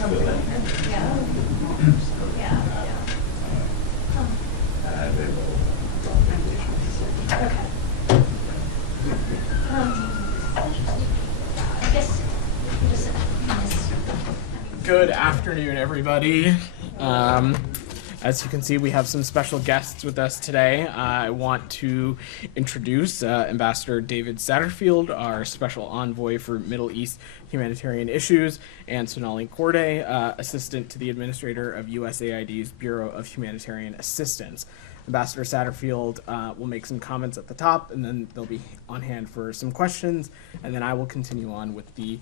Good afternoon, everybody. As you can see, we have some special guests with us today. I want to introduce Ambassador David Satterfield, our Special Envoy for Middle East Humanitarian Issues, and Sonali Corday, Assistant to the Administrator of USAID's Bureau of Humanitarian Assistance. Ambassador Satterfield will make some comments at the top, and then they'll be on hand for some questions, and then I will continue on with the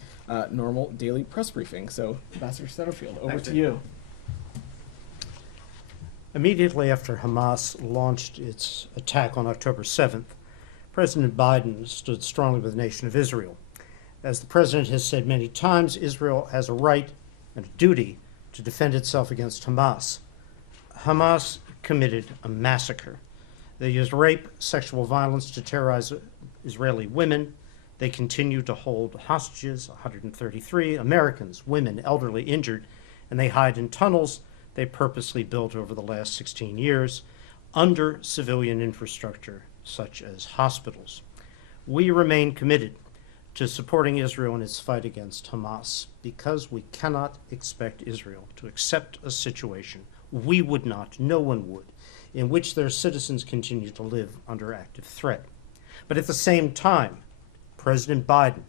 normal daily press briefing. So, Ambassador Satterfield, over to you. Immediately after Hamas launched its attack on October 7th, President Biden stood strongly with the nation of Israel. As the president has said many times, Israel has a right and a duty to defend itself against Hamas. Hamas committed a massacre. They used rape, sexual violence to terrorize Israeli women. They continue to hold hostages, 133 Americans, women, elderly, injured, and they hide in tunnels they purposely built over the last 16 years under civilian infrastructure, such as hospitals. We remain committed to supporting Israel in its fight against Hamas because we cannot expect Israel to accept a situation we would not, no one would, in which their citizens continue to live under active threat. But at the same time, President Biden,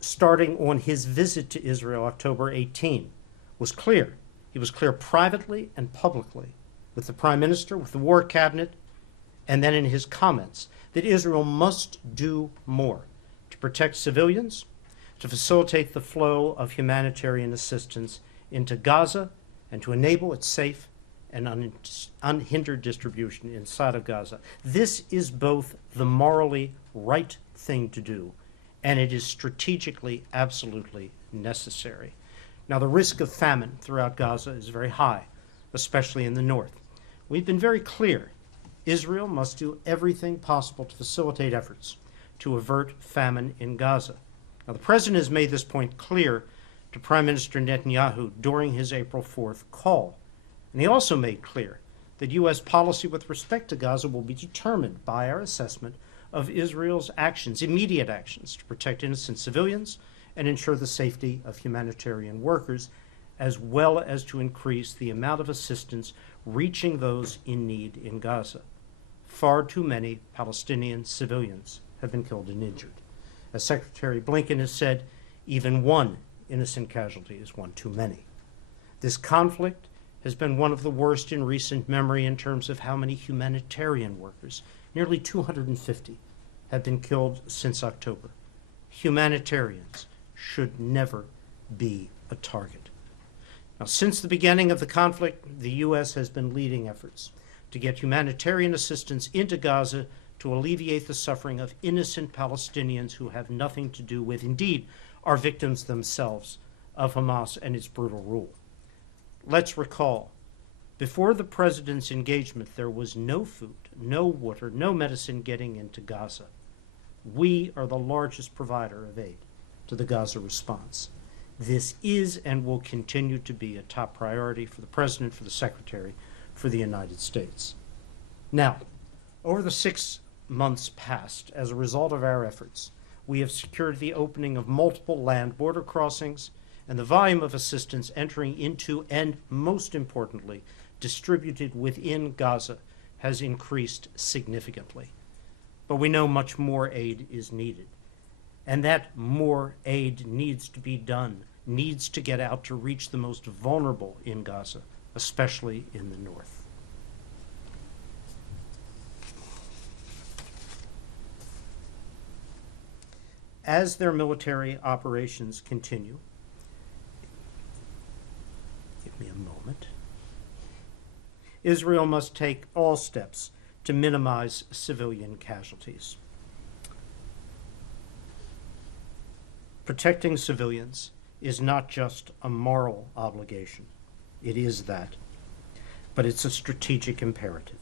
starting on his visit to Israel October 18, was clear. He was clear privately and publicly with the Prime Minister, with the War Cabinet, and then in his comments that Israel must do more to protect civilians, to facilitate the flow of humanitarian assistance into Gaza, and to enable its safe and unhindered distribution inside of Gaza. This is both the morally right thing to do, and it is strategically absolutely necessary. Now, the risk of famine throughout Gaza is very high, especially in the north. We've been very clear. Israel must do everything possible to facilitate efforts to avert famine in Gaza. Now, the president has made this point clear to Prime Minister Netanyahu during his April 4th call. And he also made clear that U.S. policy with respect to Gaza will be determined by our assessment of Israel's actions, immediate actions, to protect innocent civilians and ensure the safety of humanitarian workers, as well as to increase the amount of assistance reaching those in need in Gaza. Far too many Palestinian civilians have been killed and injured. As Secretary Blinken has said, even one innocent casualty is one too many. This conflict has been one of the worst in recent memory in terms of how many humanitarian workers, nearly 250, have been killed since October. Humanitarians should never be a target. Now, since the beginning of the conflict, the U.S. has been leading efforts to get humanitarian assistance into Gaza to alleviate the suffering of innocent Palestinians who have nothing to do with, indeed, are victims themselves of Hamas and its brutal rule. Let's recall, before the president's engagement, there was no food, no water, no medicine getting into Gaza. We are the largest provider of aid to the Gaza response. This is and will continue to be a top priority for the President, for the Secretary, for the United States. Now, over the 6 months past, as a result of our efforts, we have secured the opening of multiple land border crossings and the volume of assistance entering into and, most importantly, distributed within Gaza has increased significantly. But we know much more aid is needed. And that more aid needs to be done, needs to get out to reach the most vulnerable in Gaza, especially in the north. As their military operations continue, give me a moment, Israel must take all steps to minimize civilian casualties. Protecting civilians is not just a moral obligation. It is that. But it's a strategic imperative.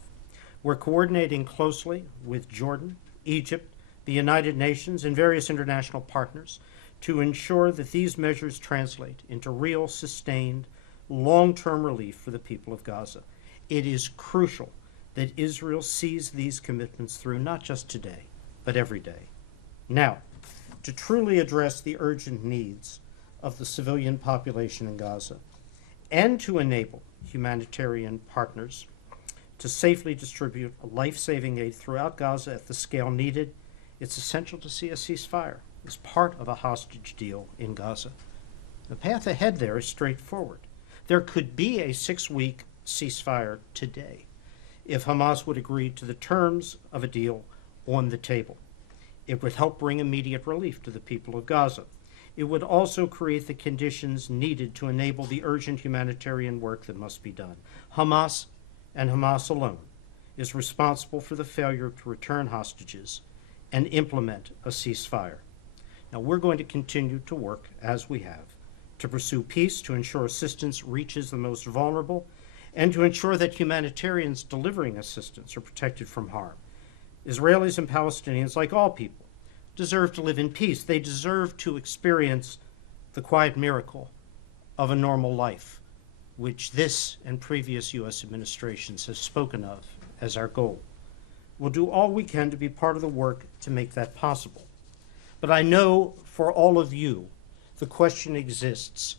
We're coordinating closely with Jordan, Egypt, the United Nations, and various international partners to ensure that these measures translate into real, sustained, long-term relief for the people of Gaza. It is crucial that Israel sees these commitments through, not just today, but every day. Now, to truly address the urgent needs of the civilian population in Gaza, and to enable humanitarian partners to safely distribute life-saving aid throughout Gaza at the scale needed, it's essential to see a ceasefire as part of a hostage deal in Gaza. The path ahead there is straightforward. There could be a 6-week ceasefire today if Hamas would agree to the terms of a deal on the table. It would help bring immediate relief to the people of Gaza. It would also create the conditions needed to enable the urgent humanitarian work that must be done. Hamas, and Hamas alone, is responsible for the failure to return hostages and implement a ceasefire. Now, we're going to continue to work, as we have, to pursue peace, to ensure assistance reaches the most vulnerable, and to ensure that humanitarians delivering assistance are protected from harm. Israelis and Palestinians, like all people, deserve to live in peace. They deserve to experience the quiet miracle of a normal life, which this and previous U.S. administrations have spoken of as our goal. We'll do all we can to be part of the work to make that possible. But I know for all of you, the question exists.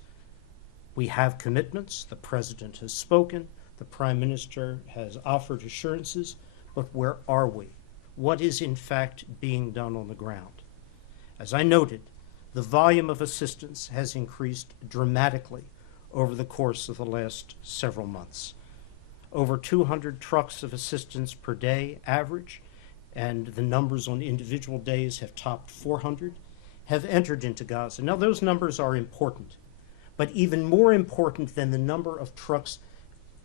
We have commitments, the President has spoken, the Prime Minister has offered assurances, but where are we? What is in fact being done on the ground? As I noted, the volume of assistance has increased dramatically over the course of the last several months. Over 200 trucks of assistance per day average, and the numbers on individual days have topped 400, have entered into Gaza. Now, those numbers are important, but even more important than the number of trucks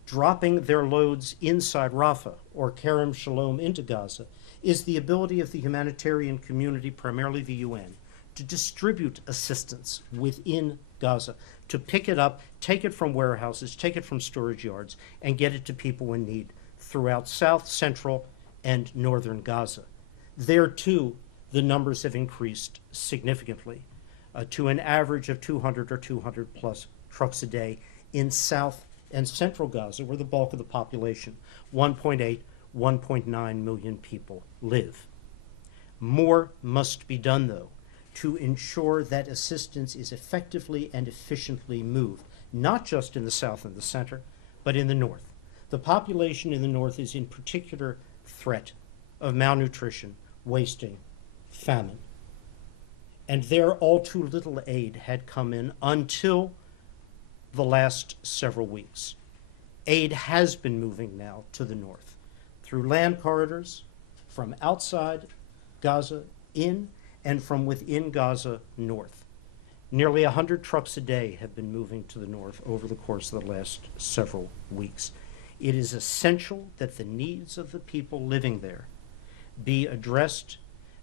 dropping their loads inside Rafah or Kerem Shalom into Gaza is the ability of the humanitarian community, primarily the UN, to distribute assistance within Gaza, to pick it up, take it from warehouses, take it from storage yards, and get it to people in need throughout South, Central, and Northern Gaza. There, too, the numbers have increased significantly to an average of 200 or 200 plus trucks a day in South and Central Gaza, where the bulk of the population, 1.8, 1.9 million people, live. More must be done, though, to ensure that assistance is effectively and efficiently moved, not just in the South and the Center, but in the North. The population in the North is in particular threat of malnutrition, wasting, famine. And there all too little aid had come in until the last several weeks. Aid has been moving now to the north through land corridors from outside Gaza in and from within Gaza north. Nearly 100 trucks a day have been moving to the north over the course of the last several weeks. It is essential that the needs of the people living there be addressed,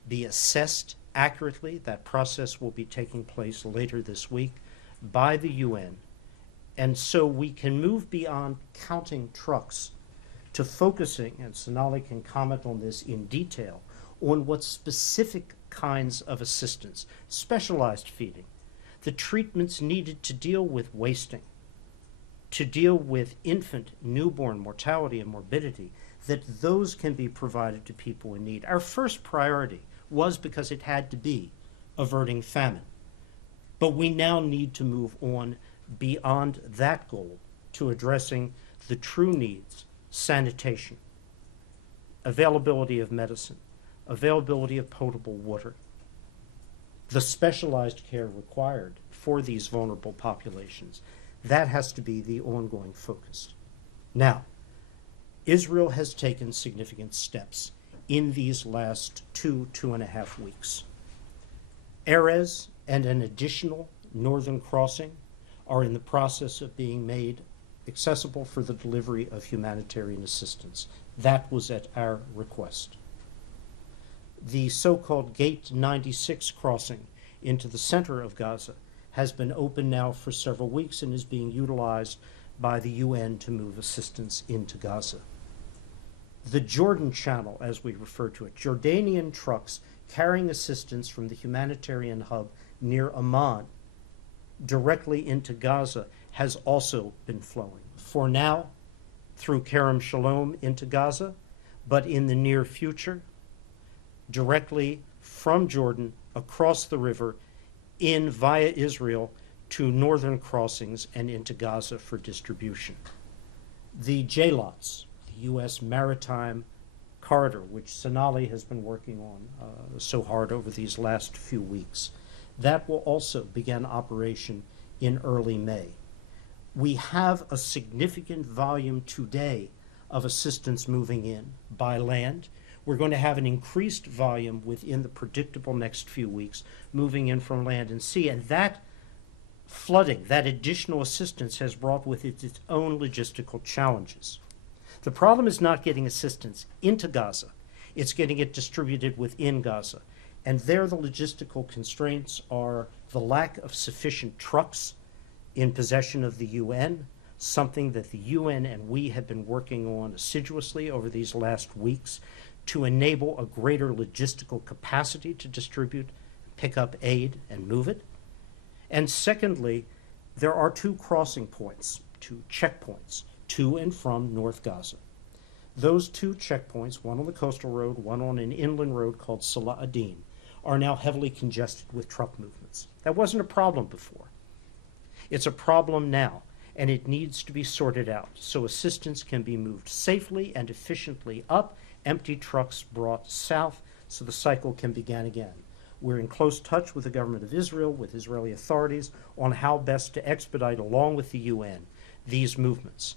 be assessed accurately. That process will be taking place later this week by the UN. And so we can move beyond counting trucks to focusing, and Sonali can comment on this in detail, on what specific kinds of assistance, specialized feeding, the treatments needed to deal with wasting, to deal with infant, newborn mortality and morbidity, that those can be provided to people in need. Our first priority was because it had to be averting famine. But we now need to move on beyond that goal to addressing the true needs: sanitation, availability of medicine, availability of potable water, the specialized care required for these vulnerable populations. That has to be the ongoing focus. Now, Israel has taken significant steps in these last 2.5 weeks. Erez and an additional northern crossing are in the process of being made accessible for the delivery of humanitarian assistance. That was at our request. The so-called Gate 96 crossing into the center of Gaza has been open now for several weeks and is being utilized by the UN to move assistance into Gaza. The Jordan Channel, as we refer to it, Jordanian trucks carrying assistance from the humanitarian hub near Amman directly into Gaza has also been flowing. For now, through Kerem Shalom into Gaza, but in the near future, directly from Jordan across the river in via Israel to northern crossings and into Gaza for distribution. The JLOTS, the US Maritime corridor, which Sonali has been working on so hard over these last few weeks, that will also begin operation in early May. We have a significant volume today of assistance moving in by land. We're going to have an increased volume within the predictable next few weeks moving in from land and sea, and that flooding, that additional assistance has brought with it its own logistical challenges. The problem is not getting assistance into Gaza, it's getting it distributed within Gaza. And there the logistical constraints are the lack of sufficient trucks in possession of the UN, something that the UN and we have been working on assiduously over these last weeks to enable a greater logistical capacity to distribute, pick up aid, and move it. And secondly, there are two crossing points, two checkpoints, to and from North Gaza. Those two checkpoints, one on the coastal road, one on an inland road called Salah ad-Din, are now heavily congested with truck movements. That wasn't a problem before. It's a problem now, and it needs to be sorted out so assistance can be moved safely and efficiently up, empty trucks brought south so the cycle can begin again. We're in close touch with the government of Israel, with Israeli authorities, on how best to expedite, along with the UN, these movements.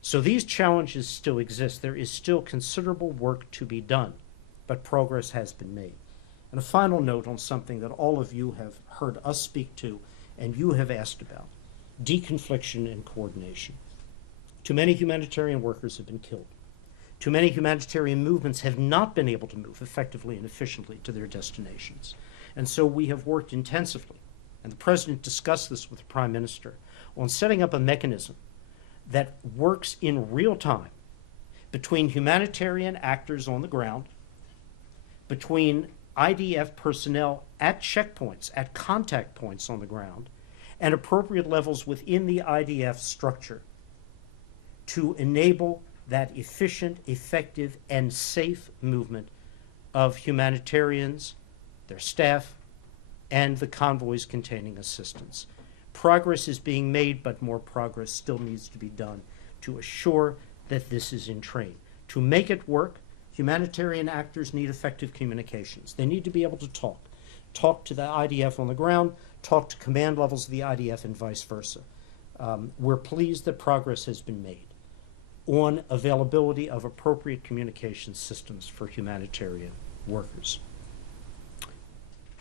So these challenges still exist. There is still considerable work to be done, but progress has been made. And a final note on something that all of you have heard us speak to and you have asked about: deconfliction and coordination. Too many humanitarian workers have been killed. Too many humanitarian movements have not been able to move effectively and efficiently to their destinations. And so we have worked intensively, and the President discussed this with the Prime Minister, on setting up a mechanism that works in real time between humanitarian actors on the ground, between IDF personnel at checkpoints, at contact points on the ground, and appropriate levels within the IDF structure to enable that efficient, effective, and safe movement of humanitarians, their staff, and the convoys containing assistance. Progress is being made, but more progress still needs to be done to assure that this is in train. To make it work, humanitarian actors need effective communications. They need to be able to talk to the IDF on the ground, talk to command levels of the IDF, and vice versa. We're pleased that progress has been made on availability of appropriate communication systems for humanitarian workers.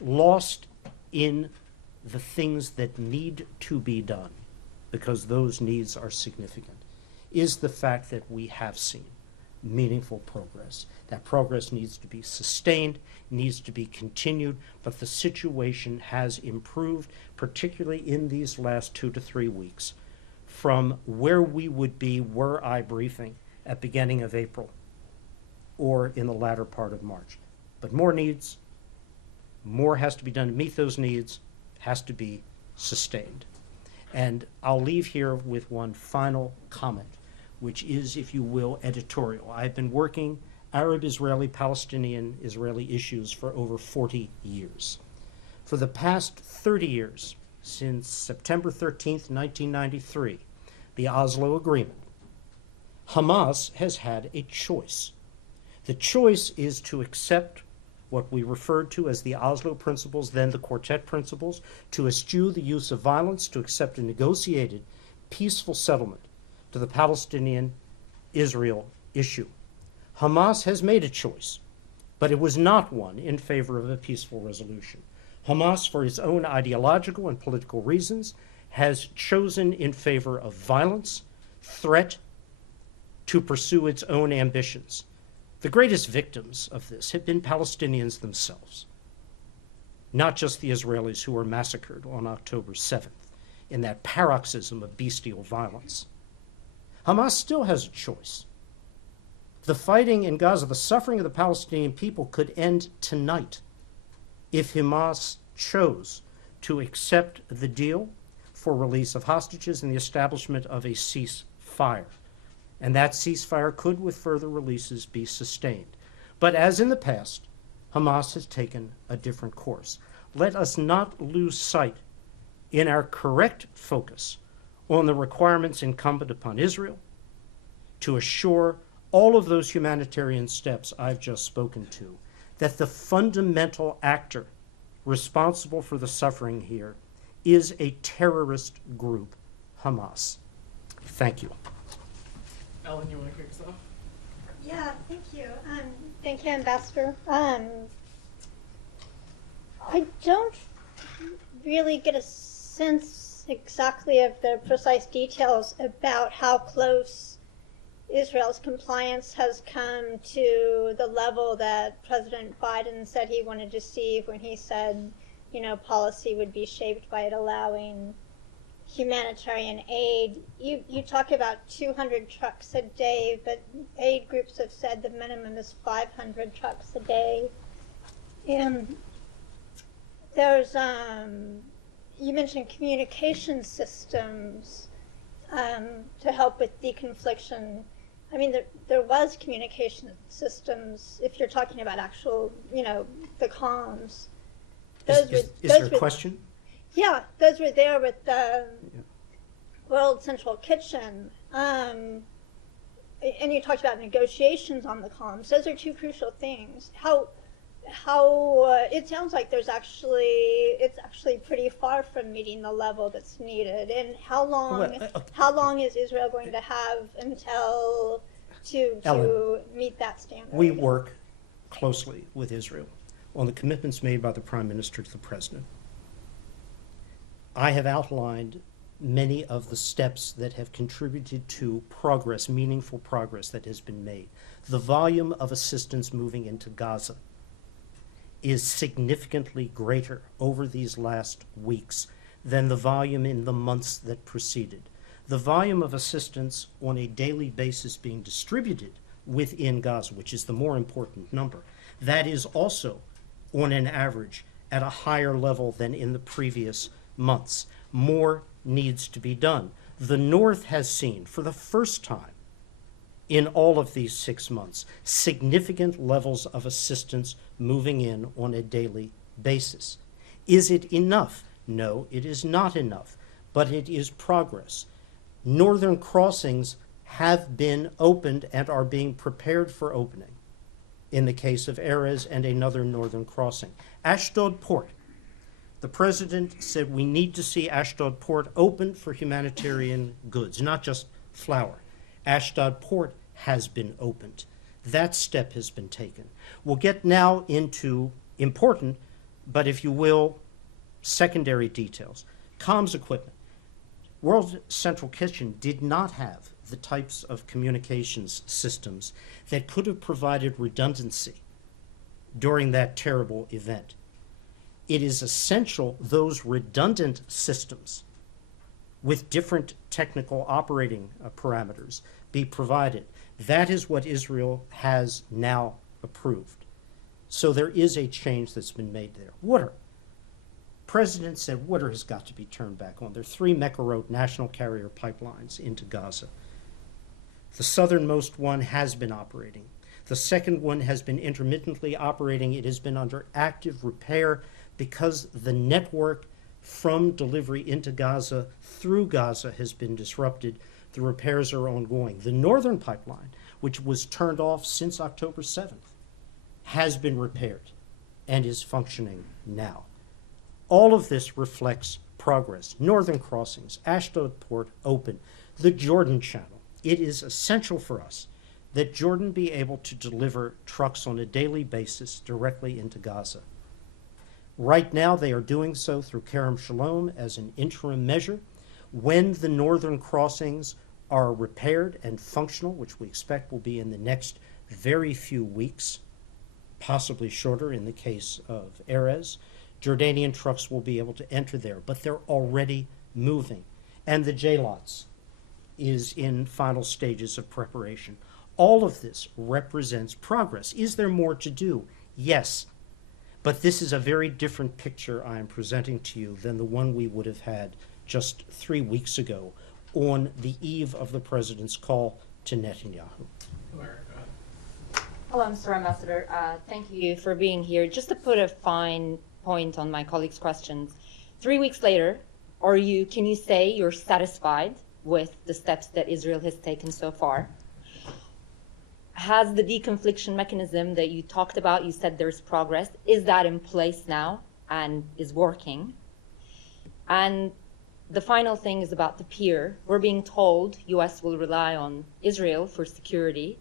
Lost in the things that need to be done, because those needs are significant, is the fact that we have seen meaningful progress. That progress needs to be sustained, needs to be continued, but the situation has improved, particularly in these last 2 to 3 weeks, from where we would be were I briefing at beginning of April or in the latter part of March. But more needs, more has to be done to meet those needs, has to be sustained. And I'll leave here with one final comment, which is, if you will, editorial. I've been working Arab-Israeli, Palestinian-Israeli issues for over 40 years. For the past 30 years, since September 13th, 1993, the Oslo Agreement, Hamas has had a choice. The choice is to accept what we referred to as the Oslo Principles, then the Quartet Principles, to eschew the use of violence, to accept a negotiated, peaceful settlement to the Palestinian-Israel issue. Hamas has made a choice, but it was not one in favor of a peaceful resolution. Hamas, for its own ideological and political reasons, has chosen in favor of violence, threat, to pursue its own ambitions. The greatest victims of this have been Palestinians themselves, not just the Israelis who were massacred on October 7th in that paroxysm of bestial violence. Hamas still has a choice. The fighting in Gaza, the suffering of the Palestinian people could end tonight if Hamas chose to accept the deal for release of hostages and the establishment of a ceasefire. And that ceasefire could, with further releases, be sustained. But as in the past, Hamas has taken a different course. Let us not lose sight in our correct focus on the requirements incumbent upon Israel to assure all of those humanitarian steps I've just spoken to, that the fundamental actor responsible for the suffering here is a terrorist group, Hamas. Thank you. Ellen, you want to kick us off? Yeah, thank you. Thank you, Ambassador. I don't really get a sense exactly of the precise details about how close Israel's compliance has come to the level that President Biden said he wanted to see when he said, policy would be shaped by it allowing humanitarian aid. You talk about 200 trucks a day, but aid groups have said the minimum is 500 trucks a day. And there's, you mentioned communication systems to help with deconfliction. I mean, there was communication systems, if you're talking about actual, the comms. Is there a question? Yeah, those were there with the World Central Kitchen. And you talked about negotiations on the comms. Those are two crucial things. How it sounds like it's actually pretty far from meeting the level that's needed. And how long is Israel going to have until to meet that standard? We work closely with Israel on the commitments made by the Prime Minister to the President. I have outlined many of the steps that have contributed to progress, meaningful progress that has been made. The volume of assistance moving into Gaza is significantly greater over these last weeks than the volume in the months that preceded. The volume of assistance on a daily basis being distributed within Gaza, which is the more important number, that is also on an average at a higher level than in the previous months. More needs to be done. The North has seen, for the first time in all of these 6 months, significant levels of assistance moving in on a daily basis. Is it enough? No, it is not enough, but it is progress. Northern crossings have been opened and are being prepared for opening in the case of Erez and another northern crossing. Ashdod Port. The president said we need to see Ashdod Port open for humanitarian goods, not just flour. Ashdod Port has been opened. That step has been taken. We'll get now into important, but if you will, secondary details. Comms equipment. World Central Kitchen did not have the types of communications systems that could have provided redundancy during that terrible event. It is essential those redundant systems with different technical operating parameters be provided. That is what Israel has now approved. So there is a change that's been made there. Water. President said water has got to be turned back on. There are 3 Mekorot national carrier pipelines into Gaza. The southernmost one has been operating. The second one has been intermittently operating. It has been under active repair because the network from delivery into Gaza through Gaza has been disrupted. The repairs are ongoing. The northern pipeline, which was turned off since October 7th, has been repaired and is functioning now. All of this reflects progress. Northern crossings, Ashdod Port open, the Jordan Channel. It is essential for us that Jordan be able to deliver trucks on a daily basis directly into Gaza. Right now, they are doing so through Kerem Shalom as an interim measure. When the northern crossings are repaired and functional, which we expect will be in the next very few weeks, possibly shorter in the case of Erez, Jordanian trucks will be able to enter there, but they're already moving. And the J-Lots is in final stages of preparation. All of this represents progress. Is there more to do? Yes. But this is a very different picture I am presenting to you than the one we would have had just 3 weeks ago on the eve of the president's call to Netanyahu. Hello, Mr. Ambassador. Thank you for being here. Just to put a fine point on my colleague's questions, 3 weeks later, can you say you're satisfied with the steps that Israel has taken so far? Has the deconfliction mechanism that you talked about, you said there's progress, is that in place now and is working? And the final thing is about the peer. We're being told US will rely on Israel for security.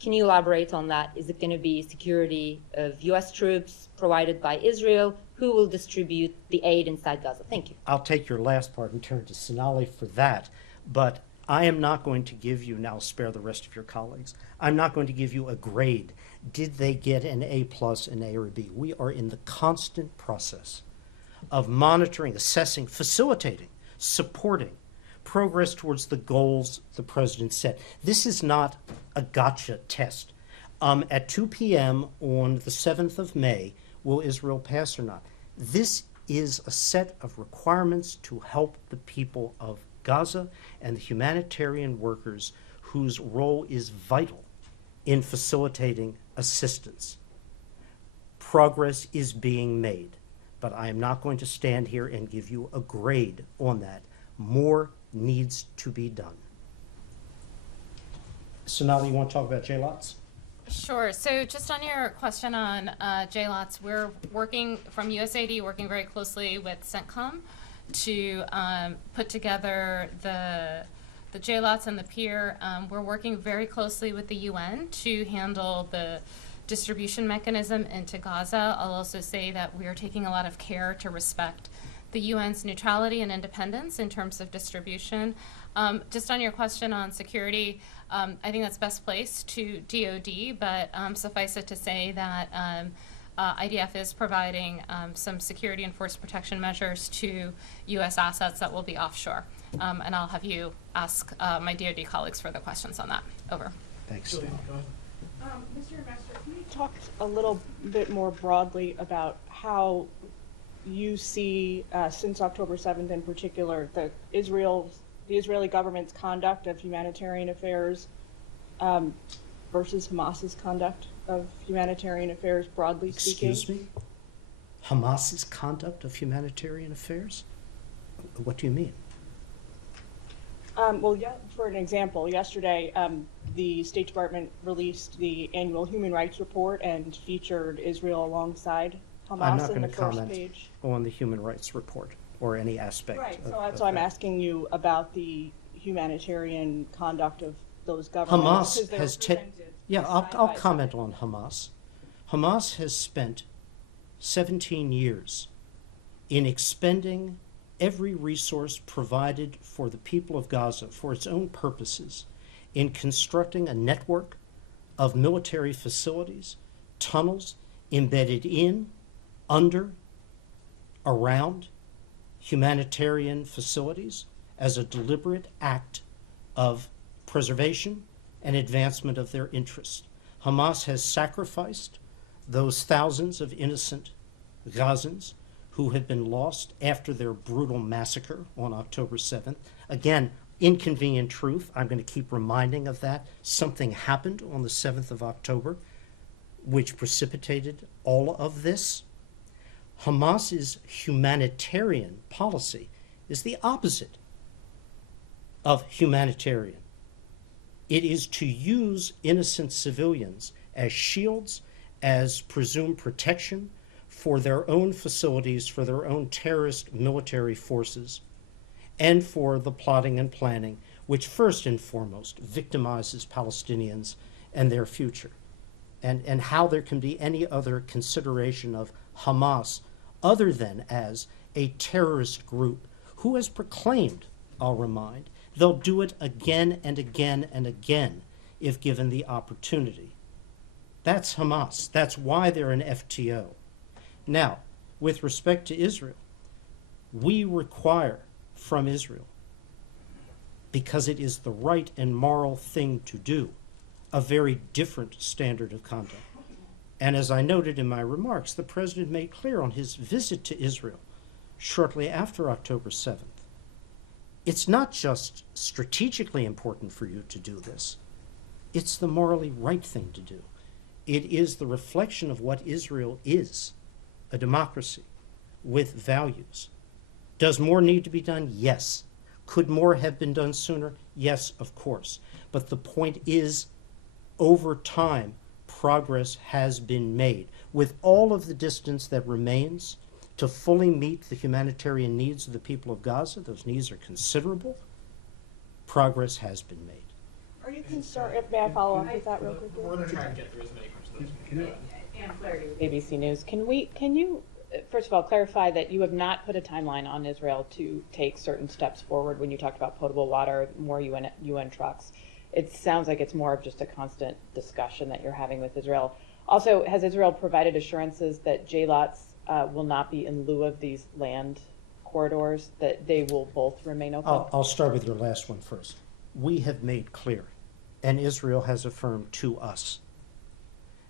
Can you elaborate on that? Is it going to be security of US troops provided by Israel? Who will distribute the aid inside Gaza? Thank you. I'll take your last part and turn to Sonali for that, but I am not going to give you, now spare the rest of your colleagues, I'm not going to give you a grade. Did they get an A+, an A or a B? We are in the constant process of monitoring, assessing, facilitating, supporting progress towards the goals the president set. This is not a gotcha test. At 2 p.m. on the 7th of May, will Israel pass or not? This is a set of requirements to help the people of Gaza and the humanitarian workers whose role is vital in facilitating assistance. Progress is being made, but I am not going to stand here and give you a grade on that. More needs to be done. Sonali, you want to talk about JLOTs? Sure. So just on your question on JLOTs, we're working from USAID, working very closely with CENTCOM to put together the JLOTs and the peer. We're working very closely with the UN to handle the distribution mechanism into Gaza. I'll also say that we are taking a lot of care to respect the UN's neutrality and independence in terms of distribution. Just on your question on security, I think that's best placed to DOD, but suffice it to say that IDF is providing some security and force protection measures to U.S. assets that will be offshore. And I'll have you ask my DOD colleagues further questions on that. Over. Thanks. Julie, go ahead. Mr. Ambassador, can you talk a little bit more broadly about how you see, since October 7th in particular, the Israeli government's conduct of humanitarian affairs versus Hamas's conduct of humanitarian affairs, broadly speaking? Excuse me? Hamas's conduct of humanitarian affairs? What do you mean? Well, yeah, for an example, yesterday the State Department released the annual human rights report and featured Israel alongside I'm Hamas not in going the to first comment page. on the human rights report or any aspect. Right, so of that's why I'm that. asking you about the humanitarian conduct of those governments. Hamas has I'll comment on Hamas. Hamas has spent 17 years in expending every resource provided for the people of Gaza for its own purposes in constructing a network of military facilities, tunnels embedded in, under, around humanitarian facilities as a deliberate act of preservation and advancement of their interests. Hamas has sacrificed those thousands of innocent Gazans who have been lost after their brutal massacre on October 7th. Again, inconvenient truth. I'm going to keep reminding of that. Something happened on the 7th of October which precipitated all of this. Hamas's humanitarian policy is the opposite of humanitarian. It is to use innocent civilians as shields, as presumed protection for their own facilities, for their own terrorist military forces, and for the plotting and planning, which first and foremost victimizes Palestinians and their future. And how there can be any other consideration of Hamas other than as a terrorist group who has proclaimed, I'll remind, they'll do it again and again and again if given the opportunity. That's Hamas. That's why they're an FTO. Now, with respect to Israel, we require from Israel, because it is the right and moral thing to do, a very different standard of conduct. And as I noted in my remarks, the president made clear on his visit to Israel shortly after October 7th, it's not just strategically important for you to do this, it's the morally right thing to do. It is the reflection of what Israel is, a democracy with values. Does more need to be done? Yes. Could more have been done sooner? Yes, of course. But the point is, over time, progress has been made. With all of the distance that remains to fully meet the humanitarian needs of the people of Gaza, those needs are considerable, progress has been made. Are you concerned, may I follow up with that real quickly? We're going to try and get through as many questions as we can. Ann Flaherty, ABC News. Can you first of all clarify that you have not put a timeline on Israel to take certain steps forward when you talked about potable water, more UN trucks? It sounds like it's more of just a constant discussion that you're having with Israel. Also, has Israel provided assurances that JLOTs will not be in lieu of these land corridors, that they will both remain open? I'll start with your last one first. We have made clear, and Israel has affirmed to us,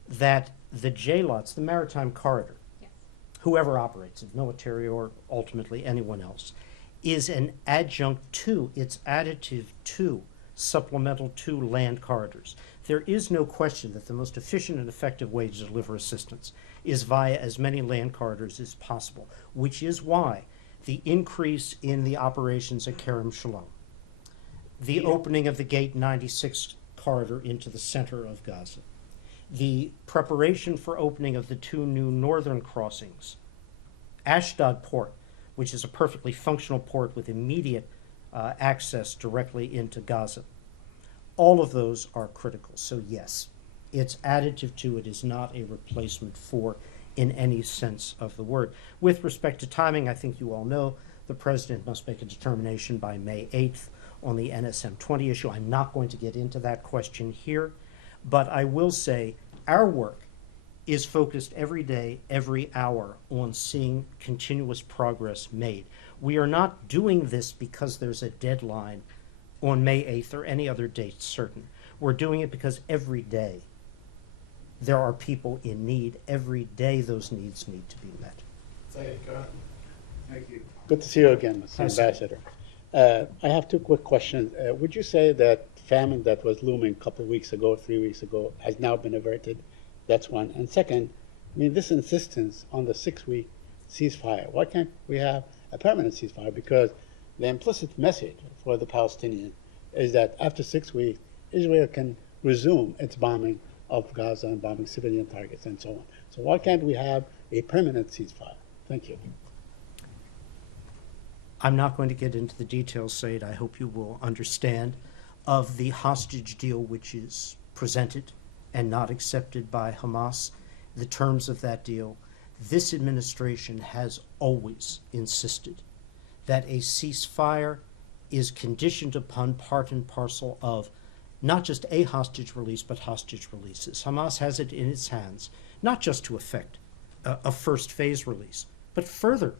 that the JLOTs, the Maritime Corridor, whoever operates it, military or ultimately anyone else, is an adjunct to, it's additive to, supplemental to land corridors. There is no question that the most efficient and effective way to deliver assistance is via as many land corridors as possible, which is why the increase in the operations at Kerem Shalom, the opening of the Gate 96 corridor into the center of Gaza, the preparation for opening of the two new northern crossings, Ashdod Port, which is a perfectly functional port with immediate access directly into Gaza. All of those are critical. So yes, it's additive to, it is not a replacement for in any sense of the word. With respect to timing, I think you all know the president must make a determination by May 8th on the NSM 20 issue. I'm not going to get into that question here, but I will say our work is focused every day, every hour on seeing continuous progress made. We are not doing this because there's a deadline on May 8th or any other date certain. We're doing it because every day there are people in need. Every day those needs need to be met. Go ahead. Thank you. Good to see you again, Mr. Ambassador. I have two quick questions. Would you say that famine that was looming a couple of weeks ago, 3 weeks ago, has now been averted? That's one. And second, I mean, this insistence on the 6-week ceasefire, why can't we have a permanent ceasefire? Because the implicit message for the Palestinians is that after 6 weeks, Israel can resume its bombing of Gaza and bombing civilian targets and so on. So why can't we have a permanent ceasefire? Thank you. I'm not going to get into the details, Said. I hope you will understand of the hostage deal which is presented and not accepted by Hamas, the terms of that deal. This administration has always insisted that a ceasefire is conditioned upon part and parcel of not just a hostage release, but hostage releases. Hamas has it in its hands, not just to effect a first phase release, but further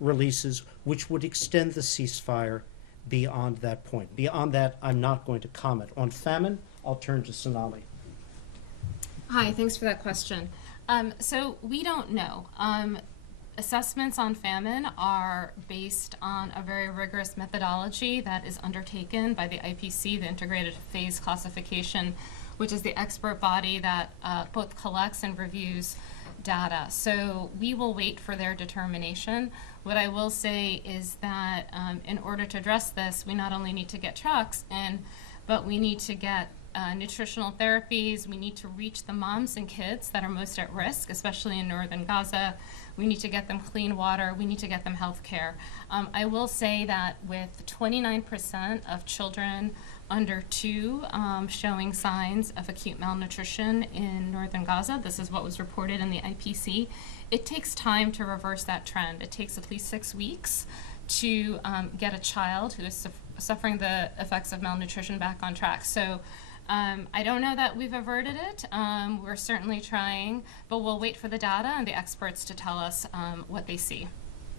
releases which would extend the ceasefire beyond that point. Beyond that, I'm not going to comment. On famine, I'll turn to Sonali. Hi, thanks for that question. So we don't know. Assessments on famine are based on a very rigorous methodology that is undertaken by the IPC, the Integrated Phase Classification, which is the expert body that both collects and reviews data. So we will wait for their determination. What I will say is that in order to address this, we not only need to get trucks in, but we need to get nutritional therapies. We need to reach the moms and kids that are most at risk, especially in northern Gaza. We need to get them clean water. We need to get them health care. I will say that with 29% of children under 2 showing signs of acute malnutrition in northern Gaza, this is what was reported in the IPC, it takes time to reverse that trend. It takes at least 6 weeks to get a child who is suffering the effects of malnutrition back on track. So I don't know that we've averted it. We're certainly trying, but we'll wait for the data and the experts to tell us what they see.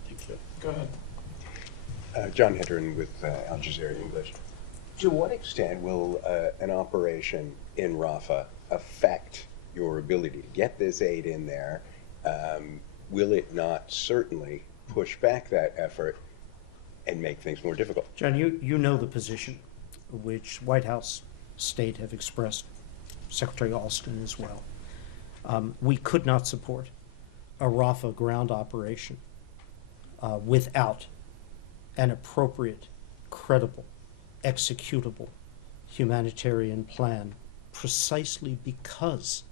Thank you. Go ahead. John Hedren with Al Jazeera English. To what extent will an operation in Rafah affect your ability to get this aid in there, will it not certainly push back that effort and make things more difficult? John, you know the position which White House State have expressed, Secretary Austin as well. We could not support a Rafah ground operation without an appropriate, credible, executable humanitarian plan, precisely because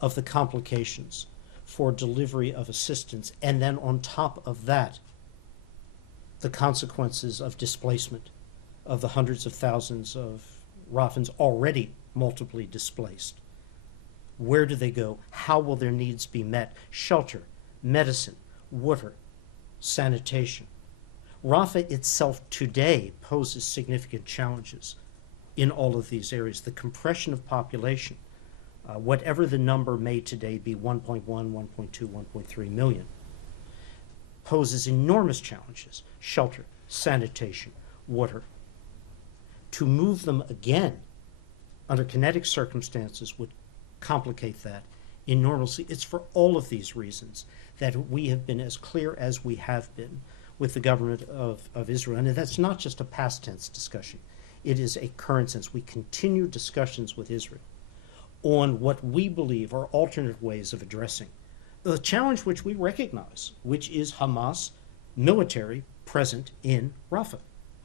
of the complications for delivery of assistance, and then on top of that, the consequences of displacement of the hundreds of thousands of Rafahans already multiply displaced. Where do they go? How will their needs be met? Shelter, medicine, water, sanitation. Rafah itself today poses significant challenges in all of these areas. The compression of population, whatever the number may today be, 1.1, 1.2, 1.3 million, poses enormous challenges. Shelter, sanitation, water. To move them again under kinetic circumstances would complicate that enormously. It's for all of these reasons that we have been as clear as we have been with the government of Israel. And that's not just a past tense discussion. It is a current tense. We continue discussions with Israel on what we believe are alternate ways of addressing the challenge which we recognize, which is Hamas military present in Rafah.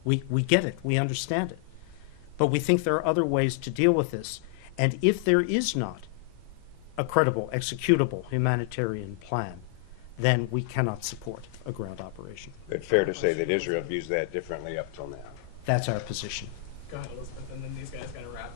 We get it. We understand it. But we think there are other ways to deal with this. And if there is not a credible, executable humanitarian plan, then we cannot support a ground operation. It's fair to say that Israel views that differently up till now. That's our position. Go ahead, Elizabeth, and then these guys got to wrap.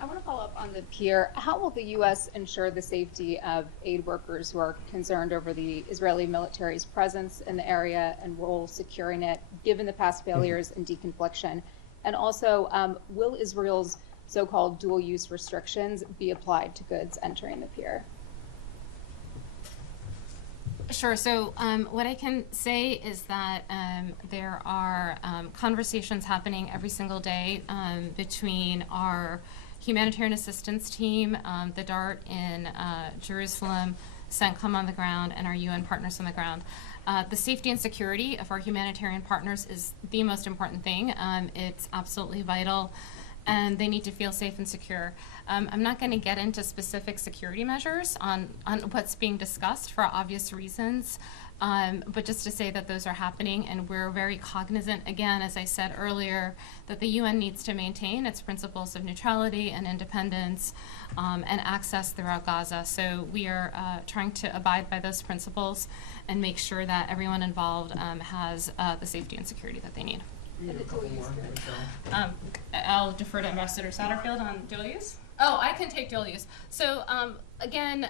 I want to follow up on the pier. How will the U.S. ensure the safety of aid workers who are concerned over the Israeli military's presence in the area and role securing it, given the past failures in deconfliction? And also, will Israel's so-called dual-use restrictions be applied to goods entering the pier? Sure. So what I can say is that there are conversations happening every single day between our humanitarian assistance team, the DART in Jerusalem, CENTCOM on the ground, and our UN partners on the ground. The safety and security of our humanitarian partners is the most important thing. It's absolutely vital, and they need to feel safe and secure. I'm not going to get into specific security measures on what's being discussed for obvious reasons, but just to say that those are happening, and we're very cognizant, again, as I said earlier, that the UN needs to maintain its principles of neutrality and independence and access throughout Gaza. So we are trying to abide by those principles and make sure that everyone involved has the safety and security that they need. I'll defer to Ambassador Satterfield on dual use. Oh, I can take dual use. So again,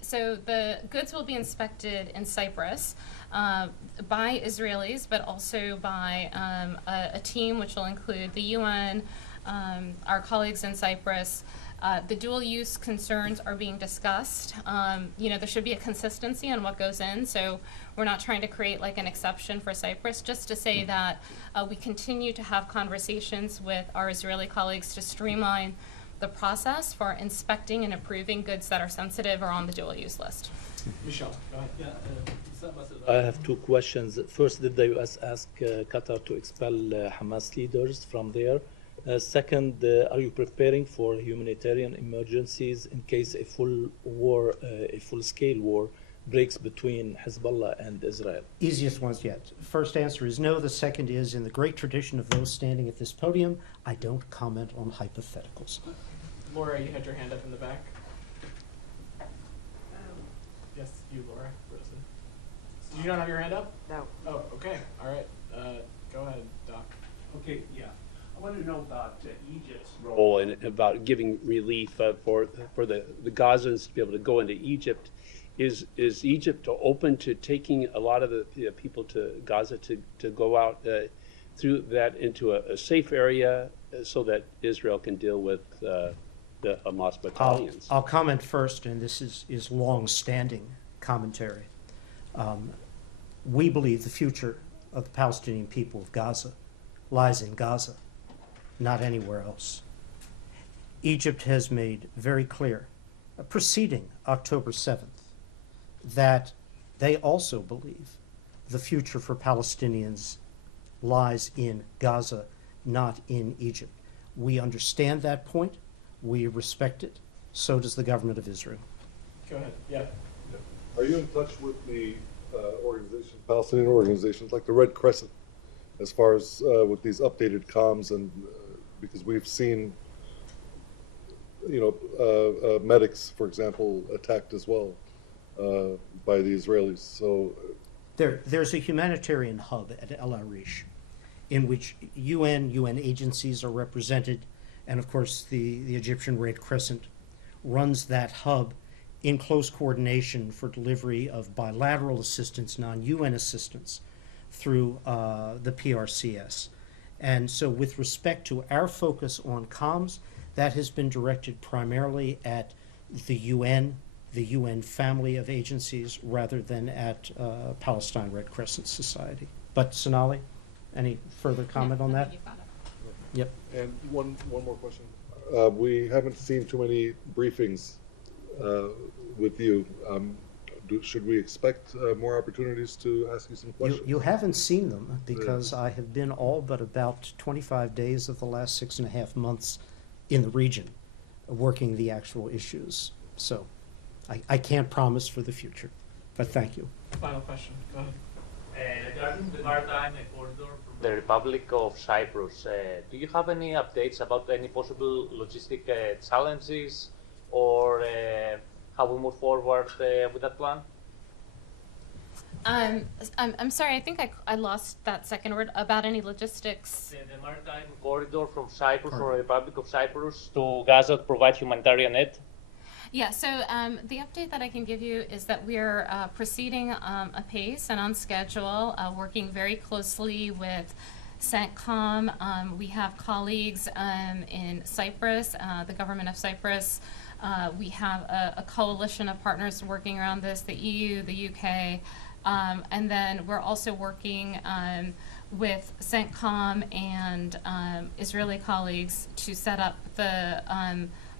so the goods will be inspected in Cyprus by Israelis, but also by a team which will include the UN, our colleagues in Cyprus. The dual use concerns are being discussed. There should be a consistency on what goes in, so we're not trying to create like an exception for Cyprus, just to say that we continue to have conversations with our Israeli colleagues to streamline the process for inspecting and approving goods that are sensitive or on the dual use list. Michelle, go ahead. I have two questions. First, did the U.S. ask Qatar to expel Hamas leaders from there? Second, are you preparing for humanitarian emergencies in case a full-scale war breaks between Hezbollah and Israel? Easiest ones yet. First answer is no. The second is, in the great tradition of those standing at this podium, I don't comment on hypotheticals. Laura, you had your hand up in the back. Yes, you, Laura Rosen. Did you not have your hand up? No. Oh, okay. All right. Go ahead, Doc. Okay, yeah. I want to know about Egypt's role and about giving relief for the Gazans to be able to go into Egypt. Is Egypt open to taking a lot of the people to Gaza to go out through that into a safe area so that Israel can deal with the Hamas battalions? I'll comment first, and this is long-standing commentary. We believe the future of the Palestinian people of Gaza lies in Gaza, not anywhere else. Egypt has made very clear preceding October 7th that they also believe the future for Palestinians lies in Gaza, not in Egypt. We understand that point. We respect it. So does the government of Israel. Go ahead. Yeah. Are you in touch with the Palestinian organizations like the Red Crescent, as far as with these updated comms? And because we've seen, medics, for example, attacked as well by the Israelis. So there's a humanitarian hub at El Arish, in which UN agencies are represented, and of course the Egyptian Red Crescent runs that hub in close coordination for delivery of bilateral assistance, non-UN assistance, through the PRCS. And so with respect to our focus on comms, that has been directed primarily at the UN family of agencies, rather than at Palestine Red Crescent Society. But Sonali, any further comment on that? Yep. And one more question. We haven't seen too many briefings with you. Should we expect more opportunities to ask you some questions? You haven't seen them because I have been all but about 25 days of the last 6.5 months in the region working the actual issues. So I can't promise for the future, but thank you. Final question. Go ahead. Regarding the Maritime corridor from the Republic of Cyprus, do you have any updates about any possible logistic challenges, or how we move forward with that plan? I'm sorry, I think I lost that second word about any logistics. The Maritime corridor from Cyprus or Republic of Cyprus to Gaza to provide humanitarian aid? Yeah, so the update that I can give you is that we're proceeding apace and on schedule, working very closely with CENTCOM. We have colleagues in Cyprus, the government of Cyprus. We have a coalition of partners working around this, the EU, the UK, and then we're also working with CENTCOM and Israeli colleagues to set up the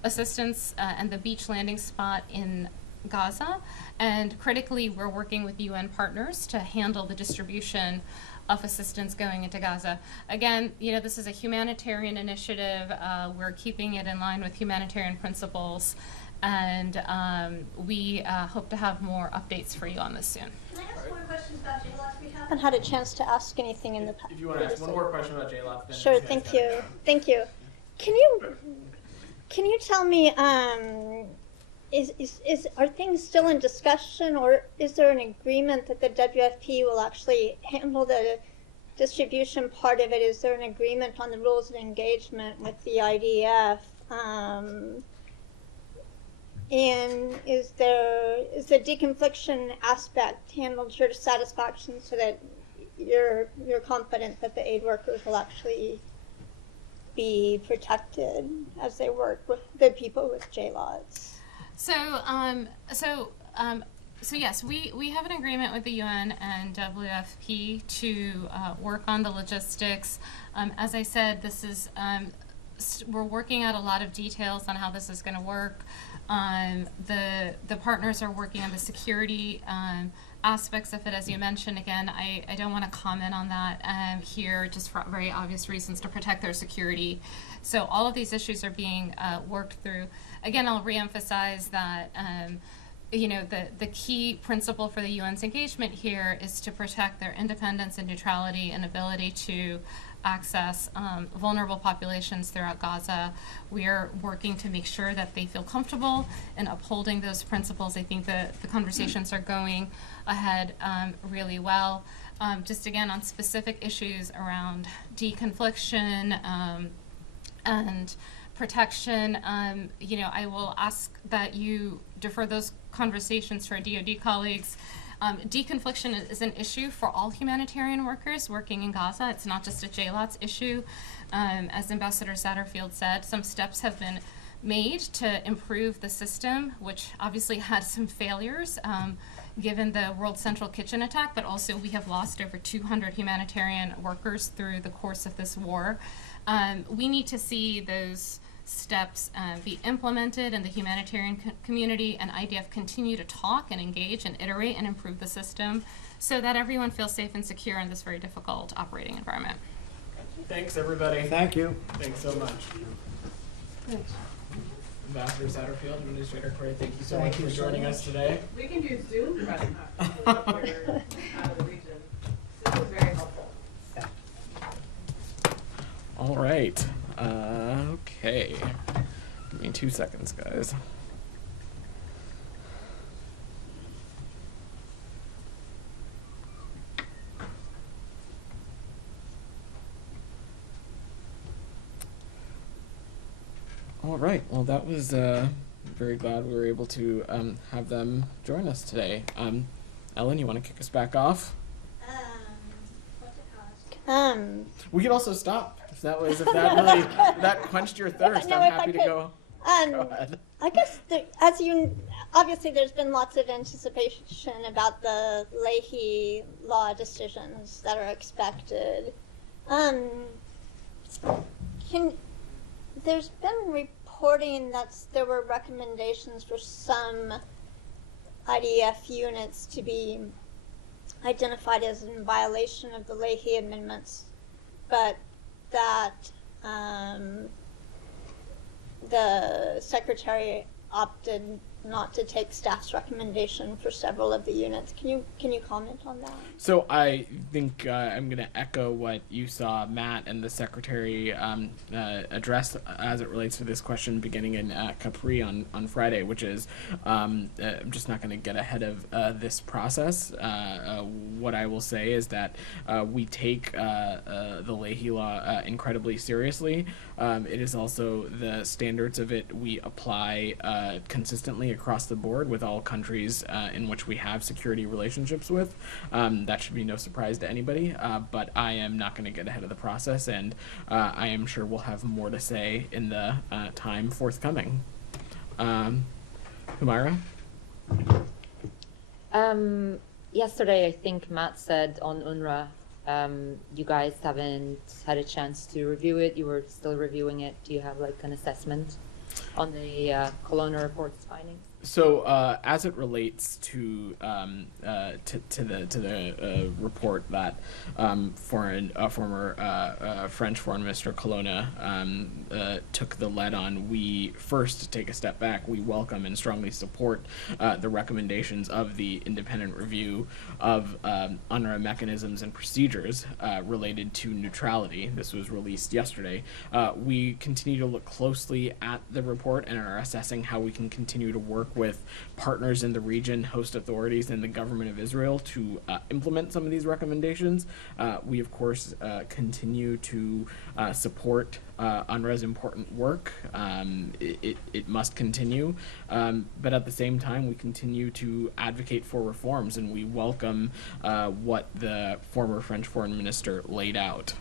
assistance and the beach landing spot in Gaza. And critically, we're working with UN partners to handle the distribution of assistance going into Gaza. Again, this is a humanitarian initiative. We're keeping it in line with humanitarian principles, and we hope to have more updates for you on this soon. Can I ask more questions about JLOTS? We haven't had a chance to ask anything in the past. If you want to ask one more question about JLOTS, then sure. Thank you. Thank you. Can you tell me, are things still in discussion, or is there an agreement that the WFP will actually handle the distribution part of it? Is there an agreement on the rules of engagement with the IDF? And is the deconfliction aspect handled to your satisfaction, so that you're confident that the aid workers will actually be protected as they work with the people with JLOTS? So yes, we have an agreement with the UN and WFP to work on the logistics. As I said, this is we're working out a lot of details on how this is going to work. The partners are working on the security aspects of it, as you mentioned. Again, I don't want to comment on that here, just for very obvious reasons, to protect their security. So all of these issues are being worked through. Again, I'll reemphasize that the key principle for the UN's engagement here is to protect their independence and neutrality and ability to access vulnerable populations throughout Gaza. We are working to make sure that they feel comfortable in upholding those principles. I think the conversations are going ahead really well. Just again, on specific issues around deconfliction and protection, I will ask that you defer those conversations to our DoD colleagues. Deconfliction is an issue for all humanitarian workers working in Gaza. It's not just a JLOTS issue. As Ambassador Satterfield said, some steps have been made to improve the system, which obviously had some failures given the World Central Kitchen attack, but also we have lost over 200 humanitarian workers through the course of this war. We need to see those steps be implemented in the humanitarian community, and IDF continue to talk and engage and iterate and improve the system so that everyone feels safe and secure in this very difficult operating environment. Thanks, everybody. Thank you. Thanks so much. Thanks. Ambassador Satterfield, Administrator Corey, thank you so Thank much you for so joining much. us today. We can do Zoom press conferences if you're out of the region. This was very helpful. All right. Okay. Give me 2 seconds, guys. All right. Well, that was very glad we were able to have them join us today. Ellen, you want to kick us back off? What's it called? We could also stop if that really that quenched your thirst. No, I'm if I happy to could. go. Go ahead. I guess, obviously there's been lots of anticipation about the Leahy Law decisions that are expected. There's been reporting that there were recommendations for some IDF units to be identified as in violation of the Leahy amendments, but that the Secretary opted not to take staff's recommendation for several of the units. Can you comment on that? So I think I'm going to echo what you saw Matt and the Secretary address as it relates to this question beginning in Capri on Friday, which is I'm just not going to get ahead of this process. What I will say is that we take the Leahy Law incredibly seriously. It is also the standards of it we apply consistently across the board with all countries in which we have security relationships with. That should be no surprise to anybody, but I am not going to get ahead of the process, and I am sure we'll have more to say in the time forthcoming. Humaira? Yesterday, I think Matt said on UNRWA, you guys haven't had a chance to review it. You were still reviewing it. Do you have like an assessment on the Kelowna report's findings? So, as it relates to the report that former French Foreign Minister Kelowna took the lead on, we first take a step back. We welcome and strongly support the recommendations of the independent review of UNRWA mechanisms and procedures related to neutrality. This was released yesterday. We continue to look closely at the report and are assessing how we can continue to work with partners in the region, host authorities, and the government of Israel to implement some of these recommendations. We, of course, continue to support UNRWA's important work. It must continue, but at the same time, we continue to advocate for reforms, and we welcome what the former French foreign minister laid out.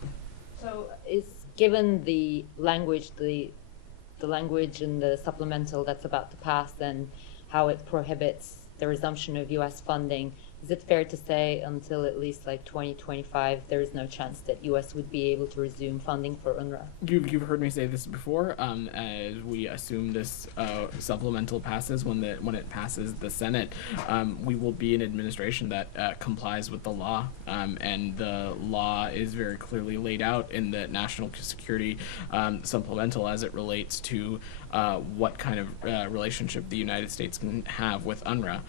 So, given the language, the language in the supplemental that's about to pass and how it prohibits the resumption of U.S. funding, is it fair to say until at least like 2025 there is no chance that U.S. would be able to resume funding for UNRWA? You've heard me say this before. As we assume this supplemental passes, when it passes the Senate, we will be an administration that complies with the law, and the law is very clearly laid out in the national security supplemental as it relates to what kind of relationship the United States can have with UNRWA.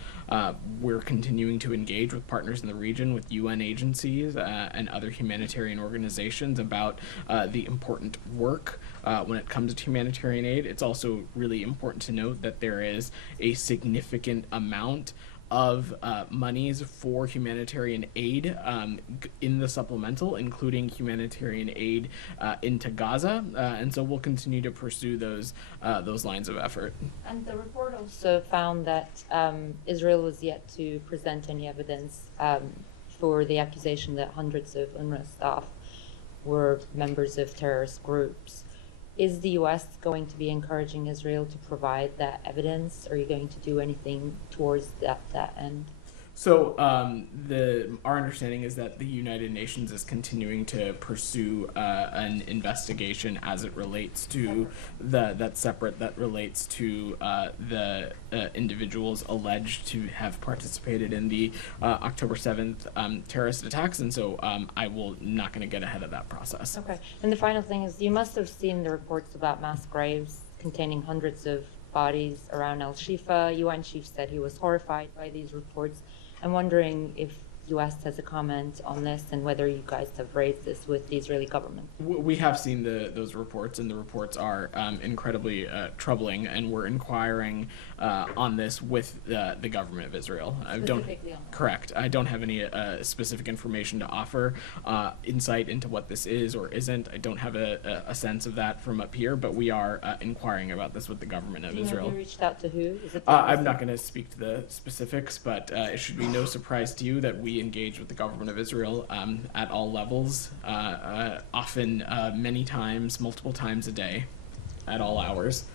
We're continuing to engage with partners in the region, with UN agencies and other humanitarian organizations about the important work when it comes to humanitarian aid. It's also really important to note that there is a significant amount of monies for humanitarian aid in the supplemental, including humanitarian aid into Gaza, and so we'll continue to pursue those lines of effort. And the report also found that Israel was yet to present any evidence for the accusation that hundreds of UNRWA staff were members of terrorist groups. Is the U.S. going to be encouraging Israel to provide that evidence? Are you going to do anything towards that end? So our understanding is that the United Nations is continuing to pursue an investigation as it relates to that relates to the individuals alleged to have participated in the October 7th terrorist attacks, and so I will not going to get ahead of that process. Okay. And the final thing is, you must have seen the reports about mass graves containing hundreds of bodies around Al-Shifa. UN chief said he was horrified by these reports. I'm wondering if U.S. has a comment on this and whether you guys have raised this with the Israeli government. We have seen those reports, and the reports are incredibly troubling, and we're inquiring on this with the government of Israel. Correct. I don't have any specific information to offer, insight into what this is or isn't. I don't have a sense of that from up here, but we are inquiring about this with the government of Israel. Have you reached out to who? Is it I'm not going to speak to the specifics, but it should be no surprise to you that we engage with the government of Israel at all levels, often many times, multiple times a day, at all hours.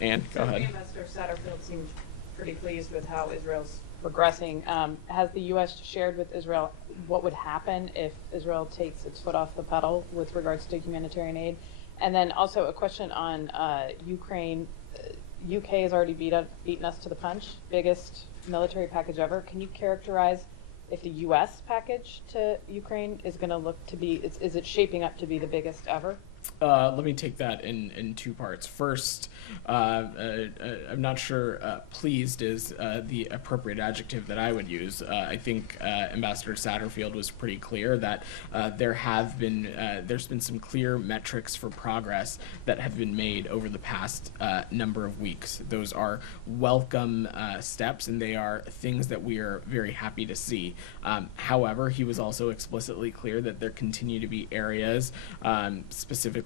And go ahead. Ambassador Satterfield seems pretty pleased with how Israel's progressing. Has the U.S. shared with Israel what would happen if Israel takes its foot off the pedal with regards to humanitarian aid? And then also a question on Ukraine. UK has already beaten us to the punch, biggest military package ever. Can you characterize if the U.S. package to Ukraine is going to look to be, is it shaping up to be the biggest ever? Let me take that in two parts. First, I'm not sure pleased is the appropriate adjective that I would use. I think Ambassador Satterfield was pretty clear that there's been some clear metrics for progress that have been made over the past number of weeks. Those are welcome steps, and they are things that we are very happy to see. However, he was also explicitly clear that there continue to be areas, specifically